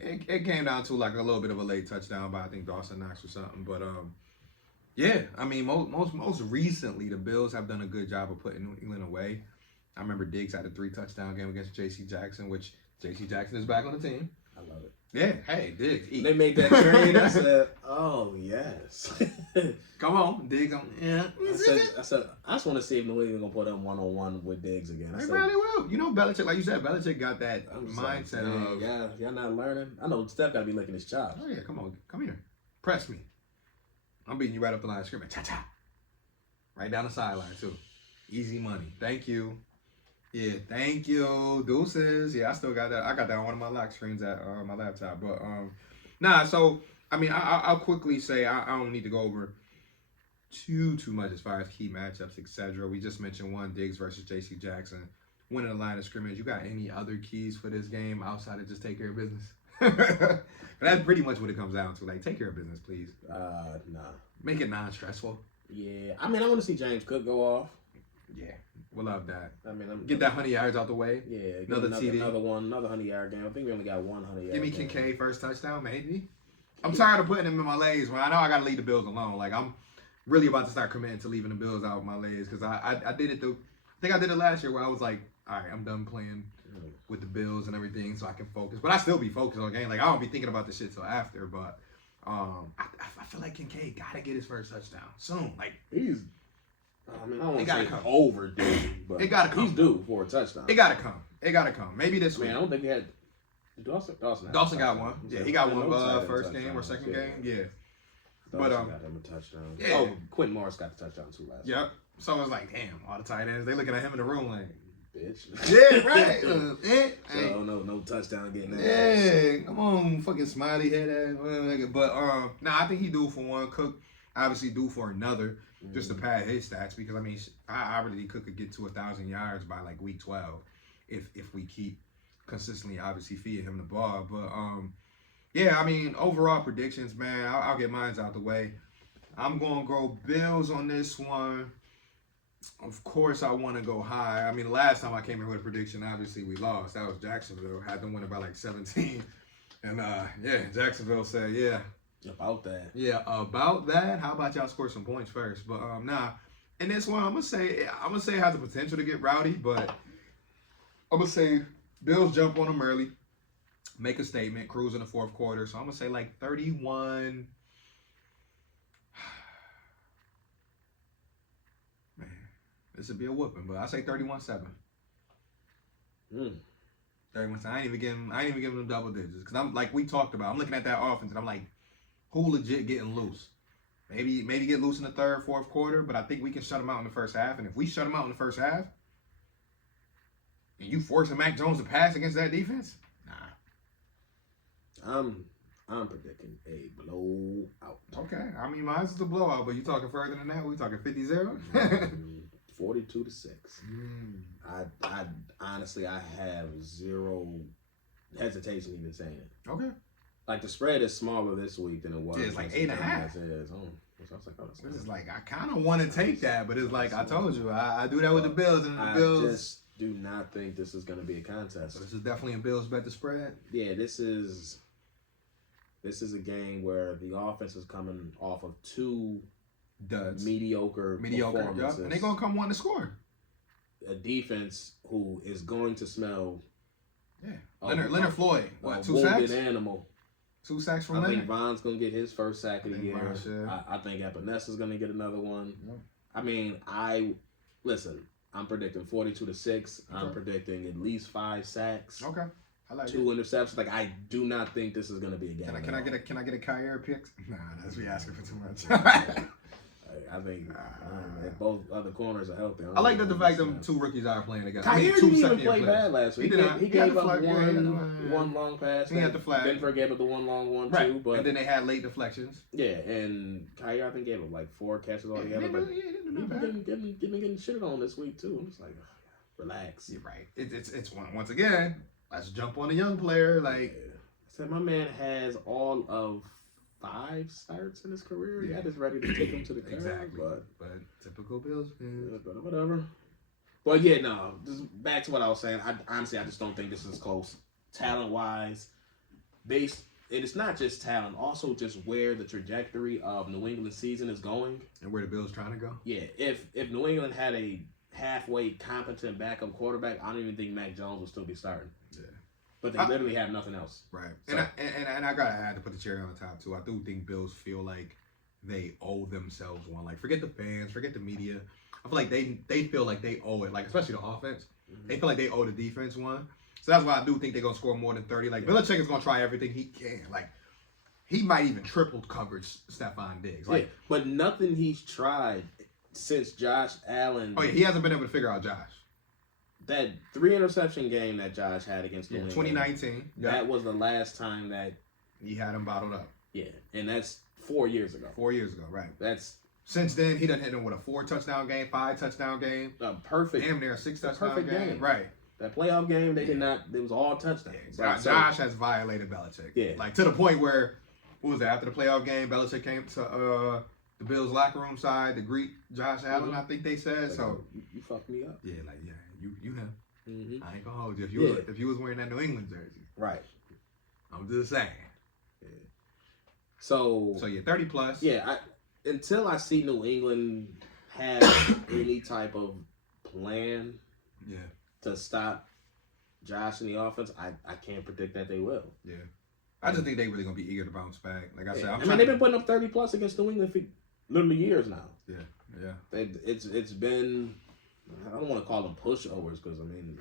it came down to like a little bit of a late touchdown by I think Dawson Knox or something. But yeah, I mean most recently the Bills have done a good job of putting New England away. I remember Diggs had a 3-touchdown game against J.C. Jackson, which J.C. Jackson is back on the team. I love it. Yeah, hey, Diggs. They made that trade. I said, "Oh yes, come on, Diggs." Yeah. I said, I just want to see if New England gonna put them 1-on-1 with Diggs again. They probably will. You know, Belichick, like you said, Belichick got that mindset of, yeah, y'all not learning. I know Steph got to be licking his chops. Oh yeah, come here, press me. I'm beating you right up the line of scrimmage, cha-cha, right down the sideline too. Easy money. Thank you. Yeah, thank you. Deuces. Yeah, I still got that. I got that on one of my lock screens at my laptop. But so I mean, I'll quickly say I don't need to go over too much as far as key matchups, etc. We just mentioned one, Diggs versus J.C. Jackson, winning the line of scrimmage. You got any other keys for this game outside of just take care of business? That's pretty much what it comes down to. Like, take care of business, please. Nah. Make it non-stressful. Yeah, I mean, I want to see James Cook go off. Yeah, we'll love that. I mean, get that 100 yards out the way. Yeah, another TD. Another 100-yard game. I think we only got 100 yards. Give me Kincaid first touchdown, maybe. I'm tired of putting him in my legs, man. I know I got to leave the Bills alone. Like, I'm really about to start committing to leaving the Bills out of my legs because I did it I think I did it last year where I was like, all right, I'm done playing with the Bills and everything so I can focus. But I still be focused on the game. Like, I don't be thinking about this shit till after. But I feel like Kincaid got to get his first touchdown soon. Like, he's... I mean, I don't want to say overdue, but it gotta come. He's due for a touchdown. It gotta come. Maybe this week. I don't think he had. Dawson got one. Yeah, he got one first game or second game. Yeah. But got him a touchdown. Yeah. Oh, Quentin Morris got the touchdown too last. Yep. So it's like, damn, all the tight ends, they looking at him in the room like, bitch. Yeah, right. So no touchdown getting that. Yeah, come on, fucking smiley head ass. But I think he due for one. Cook obviously due for another. Just to pad his stats, because I mean, I really think Cook could get to 1,000 yards by like week 12 if we keep consistently obviously feeding him the ball. But yeah, I mean, overall predictions, man, I'll get mine out the way. I'm gonna go Bills on this one. Of course, I want to go high. I mean, last time I came here with a prediction, obviously we lost. That was Jacksonville. Had them winning by like 17, and Jacksonville said, yeah. About that. Yeah, about that. How about y'all score some points first? But in this one, I'm gonna say it has the potential to get rowdy, but I'm gonna say Bills jump on them early, make a statement, cruise in the fourth quarter. So I'm gonna say like 31. Man, this would be a whooping, but I say 31-7. 31-7. I ain't even giving them double digits because I'm like we talked about. I'm looking at that offense and I'm like, who legit getting loose? Maybe get loose in the third, fourth quarter, but I think we can shut them out in the first half. And if we shut them out in the first half, and you forcing Mac Jones to pass against that defense, nah. I'm predicting a blowout. Okay, I mean mine's is a blowout, but you talking further than that? We talking 50-0? 42-6. I honestly I have zero hesitation even saying it. Okay. Like, the spread is smaller this week than it was. Yeah, it's like 8.5. So I was like, oh, this is like, I kind of want to take that, but it's like, I told you, I do that with the Bills, and the Bills. I just do not think this is going to be a contest. So this is definitely a Bills bet to spread. Yeah, this is a game where the offense is coming off of two duds, mediocre performances. Yep. And they're going to come one to score. A defense who is going to smell. Yeah. Leonard Floyd, what, 2 wounded sacks? Animal. 2 sacks from I Leonard. think Von's going to get his first sack of the year. I think Epinessa's going to get another one. Yep. I mean, I'm predicting 42-6. Okay. I'm predicting at least 5 sacks. Okay. I like 2 interceptions. Like, I do not think this is going to be a game. Can I get a Kyer pick? Nah, that's me asking for too much. I think if both other corners are healthy. I like that the fact them 2 rookies are playing together. Kyrie didn't even play bad last week. He gave up one long pass. He had the flag. Denver gave up the one long one too. But and then they had late deflections. Yeah, and Kyrie I think gave up like 4 catches altogether. But he getting shit on this week too. I'm just like, relax. You're right. It's once again. Let's jump on a young player. Like I said, my man has all of 5 starts in his career. Yeah, just ready to take him to the curb. Exactly. But typical Bills fans. But whatever. But yeah, no. Just back to what I was saying. I just don't think this is close. Talent wise, and it's not just talent, also just where the trajectory of New England's season is going. And where the Bills trying to go. Yeah. If New England had a halfway competent backup quarterback, I don't even think Mac Jones would still be starting. Yeah. But they literally have nothing else. Right. So. And I gotta have to put the cherry on the top too. I do think Bills feel like they owe themselves one. Like forget the fans, forget the media. I feel like they feel like they owe it. Like especially the offense. Mm-hmm. They feel like they owe the defense one. So that's why I do think they're gonna score more than 30. Like Belichick is gonna try everything he can. Like he might even triple coverage Stephon Diggs. Like, but nothing he's tried since Josh Allen. Oh yeah, he hasn't been able to figure out Josh. That 3 interception game that Josh had against New England, 2019. That was the last time that he had him bottled up. Yeah, and that's 4 years ago. 4 years ago, right? That's since then he done hit him with a 4 touchdown game, 5 touchdown game, perfect. Damn near a 6 touchdown game. Right. That playoff game, they did not. It was all touchdowns. Yeah, Josh has violated Belichick. Yeah, like to the point where, what was it after the playoff game? Belichick came to the Bills locker room side to greet Josh Allen. Mm-hmm. I think they said like, so. You fucked me up. Yeah, like you him. Mm-hmm. I ain't gonna hold you if you was wearing that New England jersey. Right. I'm just saying. Yeah. So yeah, 30 plus. Yeah, until I see New England have any type of plan. Yeah. To stop Josh in the offense, I can't predict that they will. Yeah. I just think they really gonna be eager to bounce back. Like I said, I mean they've been putting up 30 plus against New England for literally years now. Yeah. It's been, I don't want to call them pushovers because I mean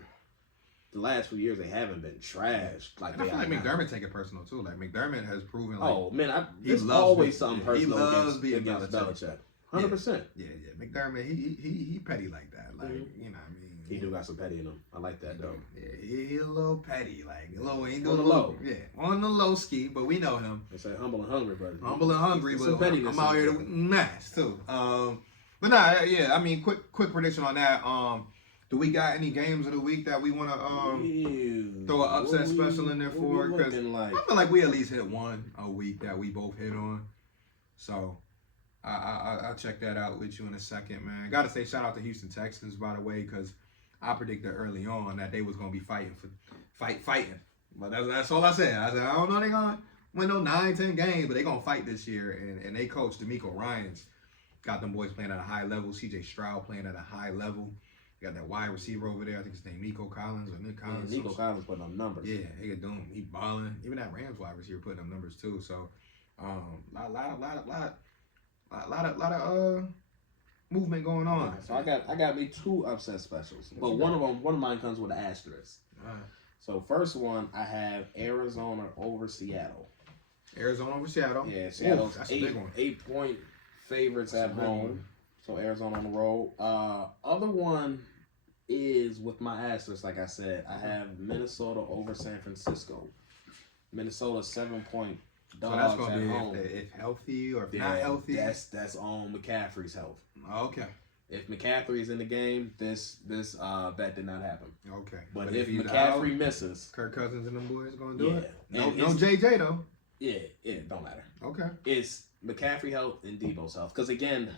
the last few years they haven't been trashed. Like I feel like McDermott take it personal too. Like McDermott has proven. Like, there's always something personal he loves being against Belichick. 100%. Yeah. McDermott, he petty like that. Like you know what I mean. He do got some petty in him. I like that though. Yeah, he a little petty, like a little ain't on the low. Yeah, on the low ski, but we know him. They say humble and hungry, brother. Humble and hungry, but I'm out here to mash too. But nah, yeah. I mean, quick prediction on that. Do we got any games of the week that we want to throw an upset special in there for? Because I feel like we at least hit one a week that we both hit on. So I'll check that out with you in a second, man. Got to say shout out to Houston Texans, by the way, because I predicted early on that they was gonna be fighting. But that's all I said. I said I don't know they gonna win no 9-10 games, but they gonna fight this year. And they coach D'Amico Ryans got them boys playing at a high level. C.J. Stroud playing at a high level. Got that wide receiver over there. I think his name Nico Collins or Nick Collins. Yeah, Nico Collins putting up numbers. Yeah, he could do him. He balling. Even that Rams wide receiver putting up numbers too. So, lot of movement going on. Right, so I got me 2 upset specials, but one of mine comes with an asterisk. So first one I have Arizona over Seattle. Arizona over Seattle. Yeah, Seattle's 8-point favorites at home. So Arizona on the road. Other one is with my asterisk, like I said, I have Minnesota over San Francisco. Minnesota 7-point dogs so that's gonna at be home. If healthy or if not healthy. That's on McCaffrey's health. Okay. If McCaffrey's in the game, this bet did not happen. Okay. But if McCaffrey misses, Kirk Cousins and them boys gonna do it. No it's JJ though. Yeah, it don't matter. Okay. It's McCaffrey health and Debo's health. Because again,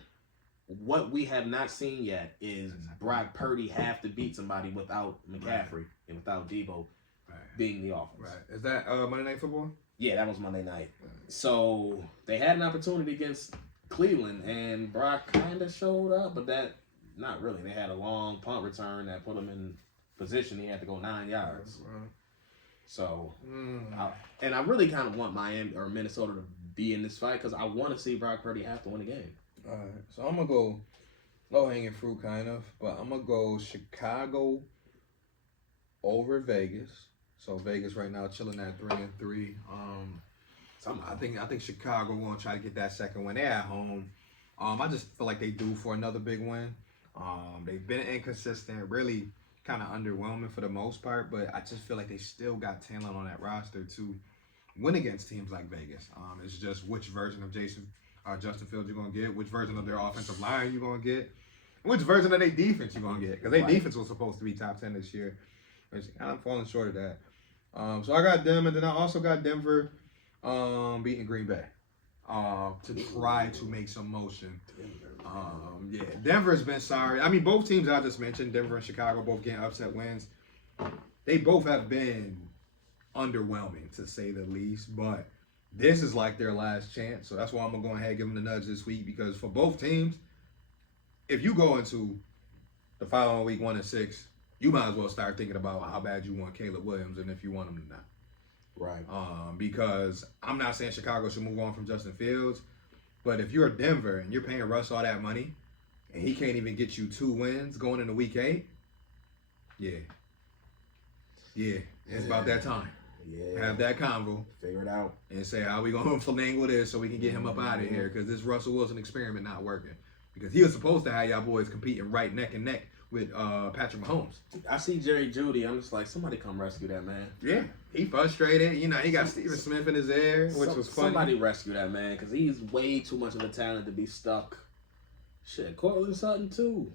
what we have not seen yet is Brock Purdy have to beat somebody without McCaffrey and without Debo being the offense. Right. Is that Monday Night Football? Yeah, that was Monday night. So they had an opportunity against Cleveland, and Brock kind of showed up, but that not really. They had a long punt return that put him in position. He had to go 9 yards. So, and I really kind of want Miami or Minnesota to be in this fight because I want to see Brock Purdy have to win the game. All right, so I'm gonna go low hanging fruit kind of, but I'm gonna go Chicago over Vegas. So Vegas right now chilling at 3-3. I think Chicago gonna try to get that second win. They're at home. I just feel like they due for another big win. They've been inconsistent, really kind of underwhelming for the most part, but I just feel like they still got talent on that roster to win against teams like Vegas. It's just which version of Justin Fields you're gonna get, which version of their offensive line you're gonna get, which version of their defense you're gonna get, because their defense was supposed to be top 10 this year. I'm falling short of that. So I got them, and then I also got Denver beating Green Bay to try to make some motion. Denver's been sorry. I mean, both teams I just mentioned, Denver and Chicago, both getting upset wins. They both have been underwhelming, to say the least, but this is like their last chance. So that's why I'm going to go ahead and give them the nudge this week, because for both teams, if you go into the following week 1-6, you might as well start thinking about how bad you want Caleb Williams and if you want him to not. Right. Because I'm not saying Chicago should move on from Justin Fields, but if you're Denver and you're paying Russ all that money and he can't even get you 2 wins going into week 8, it's about that time. Have that convo. Figure it out. And say, how we going to finagle this so we can get him up out of here, because this Russell Wilson experiment not working. Because he was supposed to have y'all boys competing right neck and neck with Patrick Mahomes. I see Jerry Jeudy. I'm just like, somebody come rescue that man. Yeah, he frustrated. You know, he got Steven Smith in his ear, which was funny. Somebody rescue that man, because he's way too much of a talent to be stuck. Shit, Cortland Sutton too.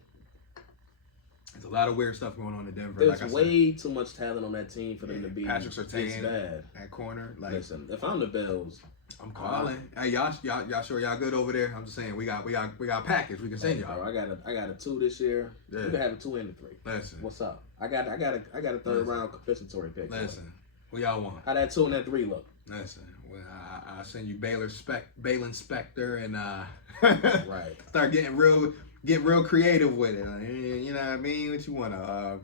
There's a lot of weird stuff going on in Denver. There's like way too much talent on that team for them to be Patrick this Surtain bad. at corner. Like, listen, if I'm the Bills, I'm calling. Hey, y'all sure y'all good over there? I'm just saying we got a package we can send y'all. I got a 2 this year. Yeah. You can have a 2 and a 3. Listen, what's up? I got a third round compensatory pick. Listen, what y'all want? How that 2 and that 3 look? Listen, well, I send you Balin Spector and right. Start getting real creative with it. You know what I mean? What you want a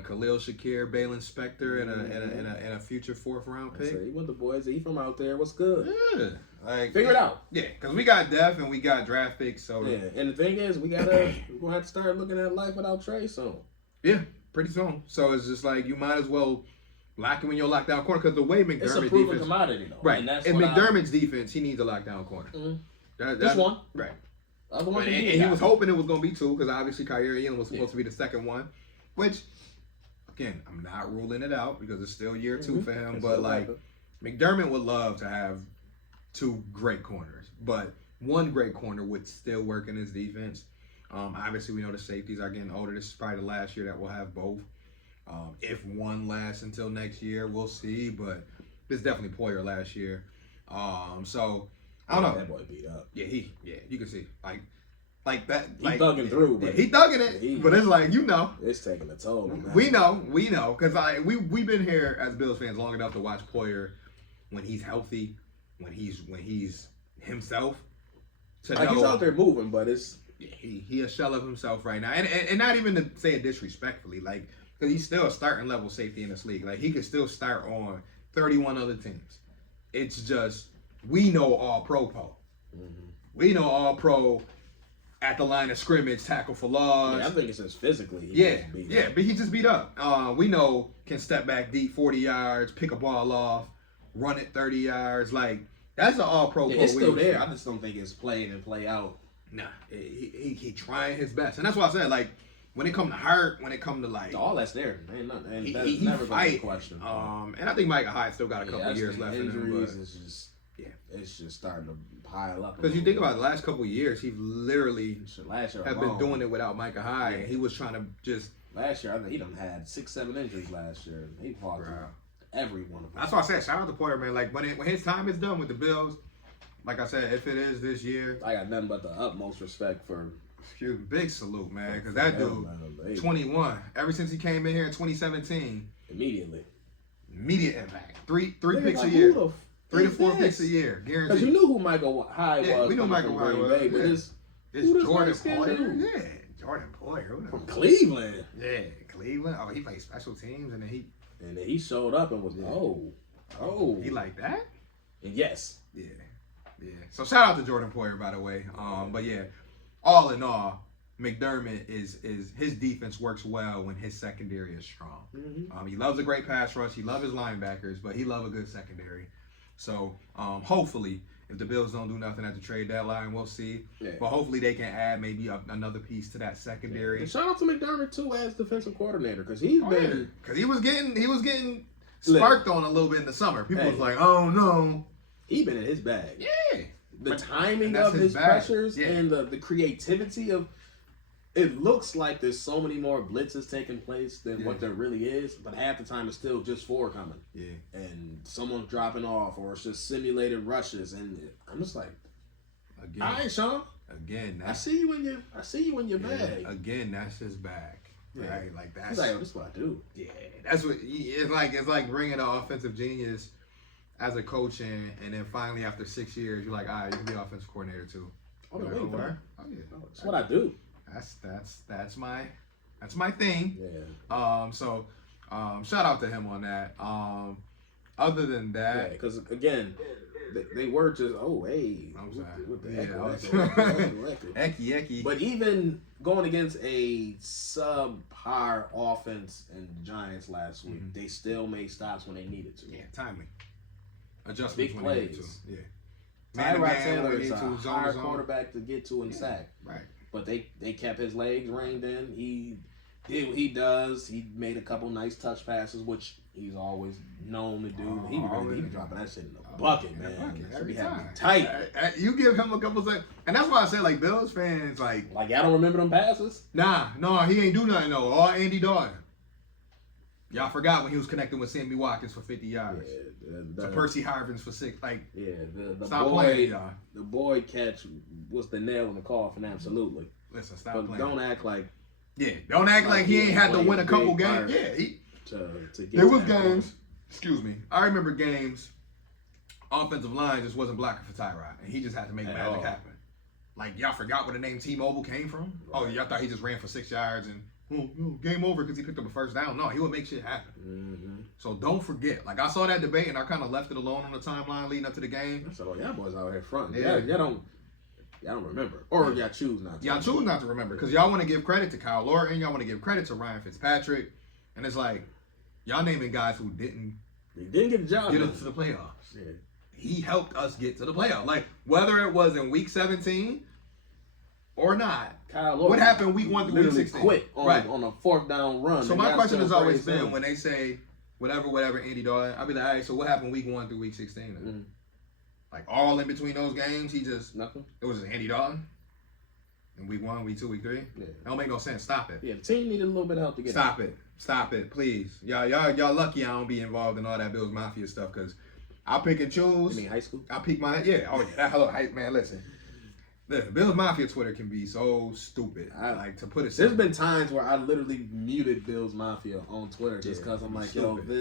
Khalil Shakir, Balin Spector, and a future 4th round pick? He went the boys. He from out there. What's good? Yeah, like figure it out. Yeah, because we got depth and we got draft picks. So yeah, and the thing is, we're gonna have to start looking at life without Trey soon. Yeah, pretty soon. So it's just like you might as well lock him in your lockdown corner, because the way McDermott's it's a proven defense, commodity though. Right? And that's in McDermott's defense, he needs a lockdown corner. Mm-hmm. This one, right? Other one, and he was hoping it was going to be 2, because obviously Kyrie Irving was supposed to be the second one, which, again, I'm not ruling it out because it's still year 2 for him. But like, McDermott would love to have 2 great corners, but 1 great corner would still work in his defense. Obviously, we know the safeties are getting older. This is probably the last year that we'll have both. If one lasts until next year, we'll see. But it's definitely Poyer last year. So I don't know. That boy beat up. Yeah, you can see like that. He thugging through, but he thugging it. But it's like, it's taking a toll. Man. We know, because we've been here as Bills fans long enough to watch Poyer when he's healthy, when he's himself. To like, know, he's out there moving, but it's he a shell of himself right now, and not even to say it disrespectfully, like, because he's still a starting level safety in this league. Like, he could still start on 31 other teams. It's just, we know all pro. Mm-hmm. We know all pro at the line of scrimmage, tackle for loss. Yeah, I think it's just physically. But he just beat up. We know can step back deep 40 yards, pick a ball off, run it 30 yards. Like, that's an all pro. Yeah, it's still there. I just don't think it's played and play out. Nah, he trying his best, and that's why I said, like, when it come to heart, when it come to like all that's there, ain't nothing. And that's he never going to be a fight. question. And I think Micah Hyde still got a couple years left in him. But It's just starting to pile up. Because you think about the last couple of years, he literally last year have been doing it without Micah Hyde. Yeah. He was trying to just. Last year, I think he done had 6-7 injuries last year. He fought every one of them. That's why I said, shout out to Poyer, man. Like, when his time is done with the Bills, like I said, if it is this year, I got nothing but the utmost respect for. Big salute, man. Because that dude, 21, ever since he came in here in 2017, immediate impact. Three picks a year. 3 to 4 picks a year, guaranteed. Because you knew who Michael Hyde was. We knew Michael Hyde was. It's Jordan Poyer. Yeah, Jordan Poyer. From Cleveland. Yeah, Cleveland. Oh, he played special teams, and then he showed up and was he like that? And yes. Yeah. So shout out to Jordan Poyer, by the way. But yeah, all in all, McDermott is his defense works well when his secondary is strong. Mm-hmm. He loves a great pass rush. He loves his linebackers, but he loves a good secondary. So hopefully, If the Bills don't do nothing at the trade deadline, we'll see. Yeah. But hopefully they can add maybe another piece to that secondary. And shout out to McDermott too as defensive coordinator because he's been because he was getting sparked on a little bit in the summer. People was like, oh no, he been in his bag. Yeah, the timing of his pressures and the creativity of. It looks like there's so many more blitzes taking place than what there really is, but half the time it's still just four coming. Yeah. And someone's dropping off, or it's just simulated rushes, and I'm just like, again, all right, Sean. Again, I see you in your bag. Again, that's his bag. Right? Like that's. He's like, oh, this is what I do. Yeah, that's what it's like bringing an offensive genius as a coach in, and then finally after 6 years, you're like, all right, you can be offensive coordinator too. Oh, no, like, wait, that's what I do. That's my thing. Yeah. Shout out to him on that. Other than that, because again, they were just I'm sorry. What the heck? Ecky. But even going against a subpar offense and the Giants last week, they still made stops when they needed to. Yeah, timely adjustments big when plays. they needed to. Yeah. Tyrod Taylor is a higher quarterback to get to and sack. Right. But they kept his legs reined in. He did what he does. He made a couple nice touch passes, which he's always known to do. He be dropping that shit in the bucket, man. Every time. Tight. You give him a couple seconds. And that's why I said, like, Bills fans, like... Like, y'all don't remember them passes? Nah, no, he ain't do nothing, though. All Andy Dalton. Y'all forgot when he was connecting with Sammy Watkins for 50 yards. To Percy Harvins for 6. Like, stop playing, y'all. The boy catch was the nail in the coffin, absolutely. Listen, stop but playing. Don't act like... Yeah, don't act like he ain't had to win a couple games. Yeah, there was games. Excuse me. I remember games. Offensive line just wasn't blocking for Tyrod, and he just had to make magic happen. Like, y'all forgot where the name T-Mobile came from? Right. Oh, y'all thought he just ran for 6 yards and game over because he picked up a first down. No, he would make shit happen. Mm-hmm. So don't forget. Like, I saw that debate and I kind of left it alone on the timeline leading up to the game. I said, oh, y'all boys out here fronting. Yeah, y'all don't remember. Or y'all choose not to. Y'all choose not to remember because y'all want to give credit to Kyle Lorton. Y'all want to give credit to Ryan Fitzpatrick. And it's like, y'all naming guys who didn't get the job. Get us to the playoffs. Yeah. He helped us get to the playoffs. Like, whether it was in week 17 or not, Kyle Lorton, what happened week 1 through week 16? Quit on a fourth down run. So my question has always been, when they say whatever Andy Dalton, I'll be like, all right, so what happened week 1 through week 16? Mm-hmm. Like, all in between those games, he just... Nothing. It was just Andy Dalton? In week 1, week 2, week 3? Yeah. That don't make no sense. Stop it. Yeah, the team needed a little bit of help to get Stop it, please. Y'all lucky I don't be involved in all that Bills Mafia stuff, because I pick and choose. You mean high school? I pick my... Yeah. Oh, yeah. Hello, man, listen. The Bills Mafia Twitter can be so stupid. I like to put it. There's been times where I literally muted Bills Mafia on Twitter just because I'm like, stupid. Yo,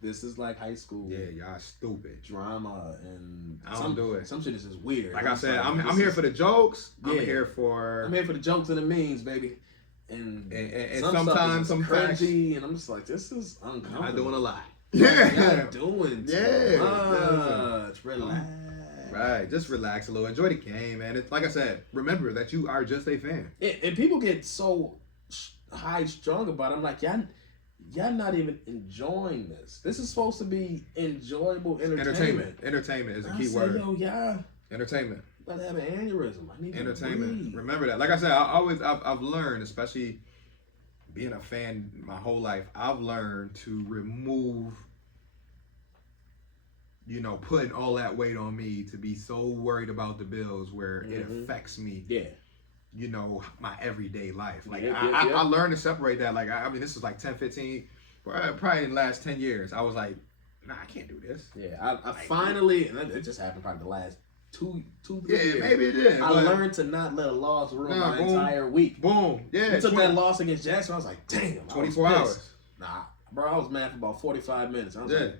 this is like high school. Yeah, y'all stupid drama and I don't do it. Some shit is just weird. Like I said, I'm here for the jokes. I'm here for the jokes and the memes, baby. And sometimes some cringy, and I'm just like, this is uncomfortable. I'm doing a lot. Yeah, doing too much. Relax. Right, just relax a little. Enjoy the game, man. It's like I said. Remember that you are just a fan. And people get so high strung about it. I'm like, y'all not even enjoying this. This is supposed to be enjoyable entertainment. Entertainment is a key word. Yo, yeah. Entertainment. About to have an aneurysm. I need entertainment. To breathe. Remember that. Like I said, I've learned, especially being a fan my whole life, I've learned to remove, putting all that weight on me to be so worried about the Bills where it affects me. Yeah. My everyday life. Like, I learned to separate that. Like, I mean, this is like 10, 15, probably in the last 10 years. I was like, nah, I can't do this. Yeah, I finally, and it just happened probably the last 2, 3 years. Yeah, maybe it did. I learned to not let a loss ruin my entire week. Boom. Yeah. You took that loss against Jackson, I was like, damn. 24 hours. Nah, bro, I was mad for about 45 minutes. I was like,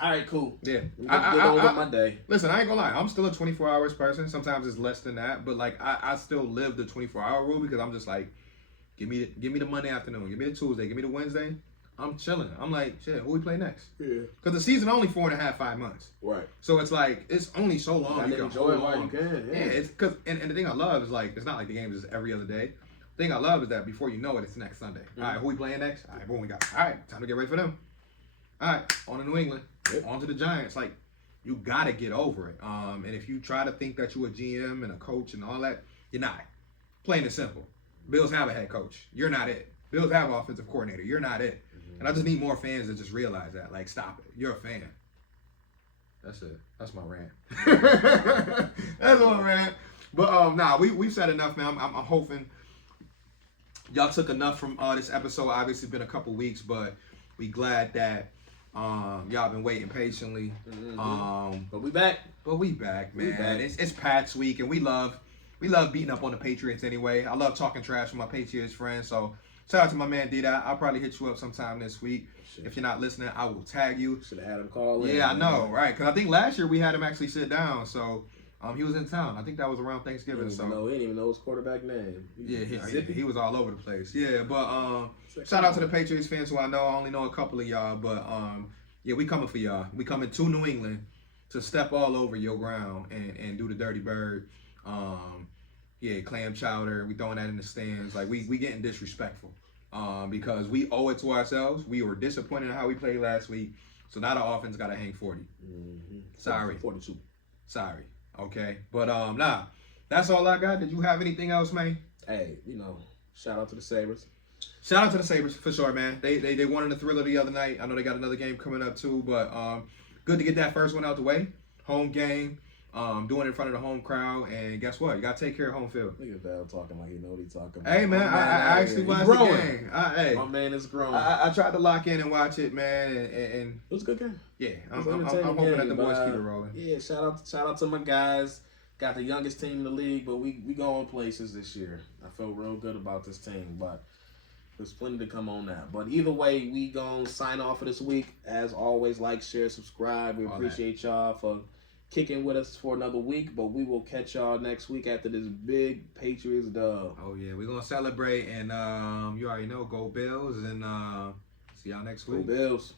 all right, cool. Yeah. Get on with my day. Listen, I ain't gonna lie. I'm still a 24 hours person. Sometimes it's less than that. But, like, I still live the 24-hour rule because I'm just like, give me the Monday afternoon. Give me the Tuesday. Give me the Wednesday. I'm chilling. I'm like, shit, who we play next? Yeah. Because the season only 4.5, 5 months. Right. So it's like, it's only so long you can enjoy it while you can. Yeah, it's because, and the thing I love is, like, it's not like the game is every other day. The thing I love is that before you know it, it's next Sunday. Mm-hmm. All right, who we playing next? All right, boom, we got. All right, time to get ready for them. All right, on to New England. Yep. On to the Giants. Like, You got to get over it. And if you try to think that you're a GM and a coach and all that, you're not. Plain and simple. Bills have a head coach. You're not it. Bills have an offensive coordinator. You're not it. And I just need more fans to just realize that. Like, stop it. You're a fan. That's it. That's my rant. That's my rant. But nah, we've said enough, man. I'm hoping y'all took enough from this episode. Obviously, been a couple weeks, but we glad that y'all been waiting patiently. But we back. But we back, man. It's Pats week, and we love beating up on the Patriots anyway. I love talking trash with my Patriots friends. So shout out to my man D-Dot. I'll probably hit you up sometime this week. Shit. If you're not listening, I will tag you. Should have had him call in. Yeah, I know, right? Because I think last year we had him actually sit down. So he was in town. I think that was around Thanksgiving. He didn't even know his quarterback name. He was all over the place. Yeah, but shout out to the Patriots fans who I know. I only know a couple of y'all, but yeah, we coming for y'all. We coming to New England to step all over your ground and do the dirty bird. Yeah, clam chowder. We throwing that in the stands. Like we getting disrespectful. Because we owe it to ourselves. We were disappointed in how we played last week. So now the offense got to hang 40. Sorry. 42. Sorry. Okay. But nah, that's all I got. Did you have anything else, man? Hey, shout out to the Sabres. Shout out to the Sabres for sure, man. They won in the Thriller the other night. I know they got another game coming up too, but good to get that first one out the way. Home game. Doing it in front of the home crowd, and guess what? You gotta take care of home field. Look at Val talking like he know what he's talking about. Hey man, I actually watched the game. Hey, my man is growing. I tried to lock in and watch it, man, and it was a good game. Yeah, I'm hoping that the boys keep it rolling. Yeah, shout out to my guys. Got the youngest team in the league, but we going places this year. I feel real good about this team, but there's plenty to come on that. But either way, we gonna sign off for this week. As always, like, share, subscribe. We appreciate y'all for kicking with us for another week, but we will catch y'all next week after this big Patriots dub. Oh yeah, we're gonna celebrate, and you already know, go Bills, and see y'all next week. Go Bills.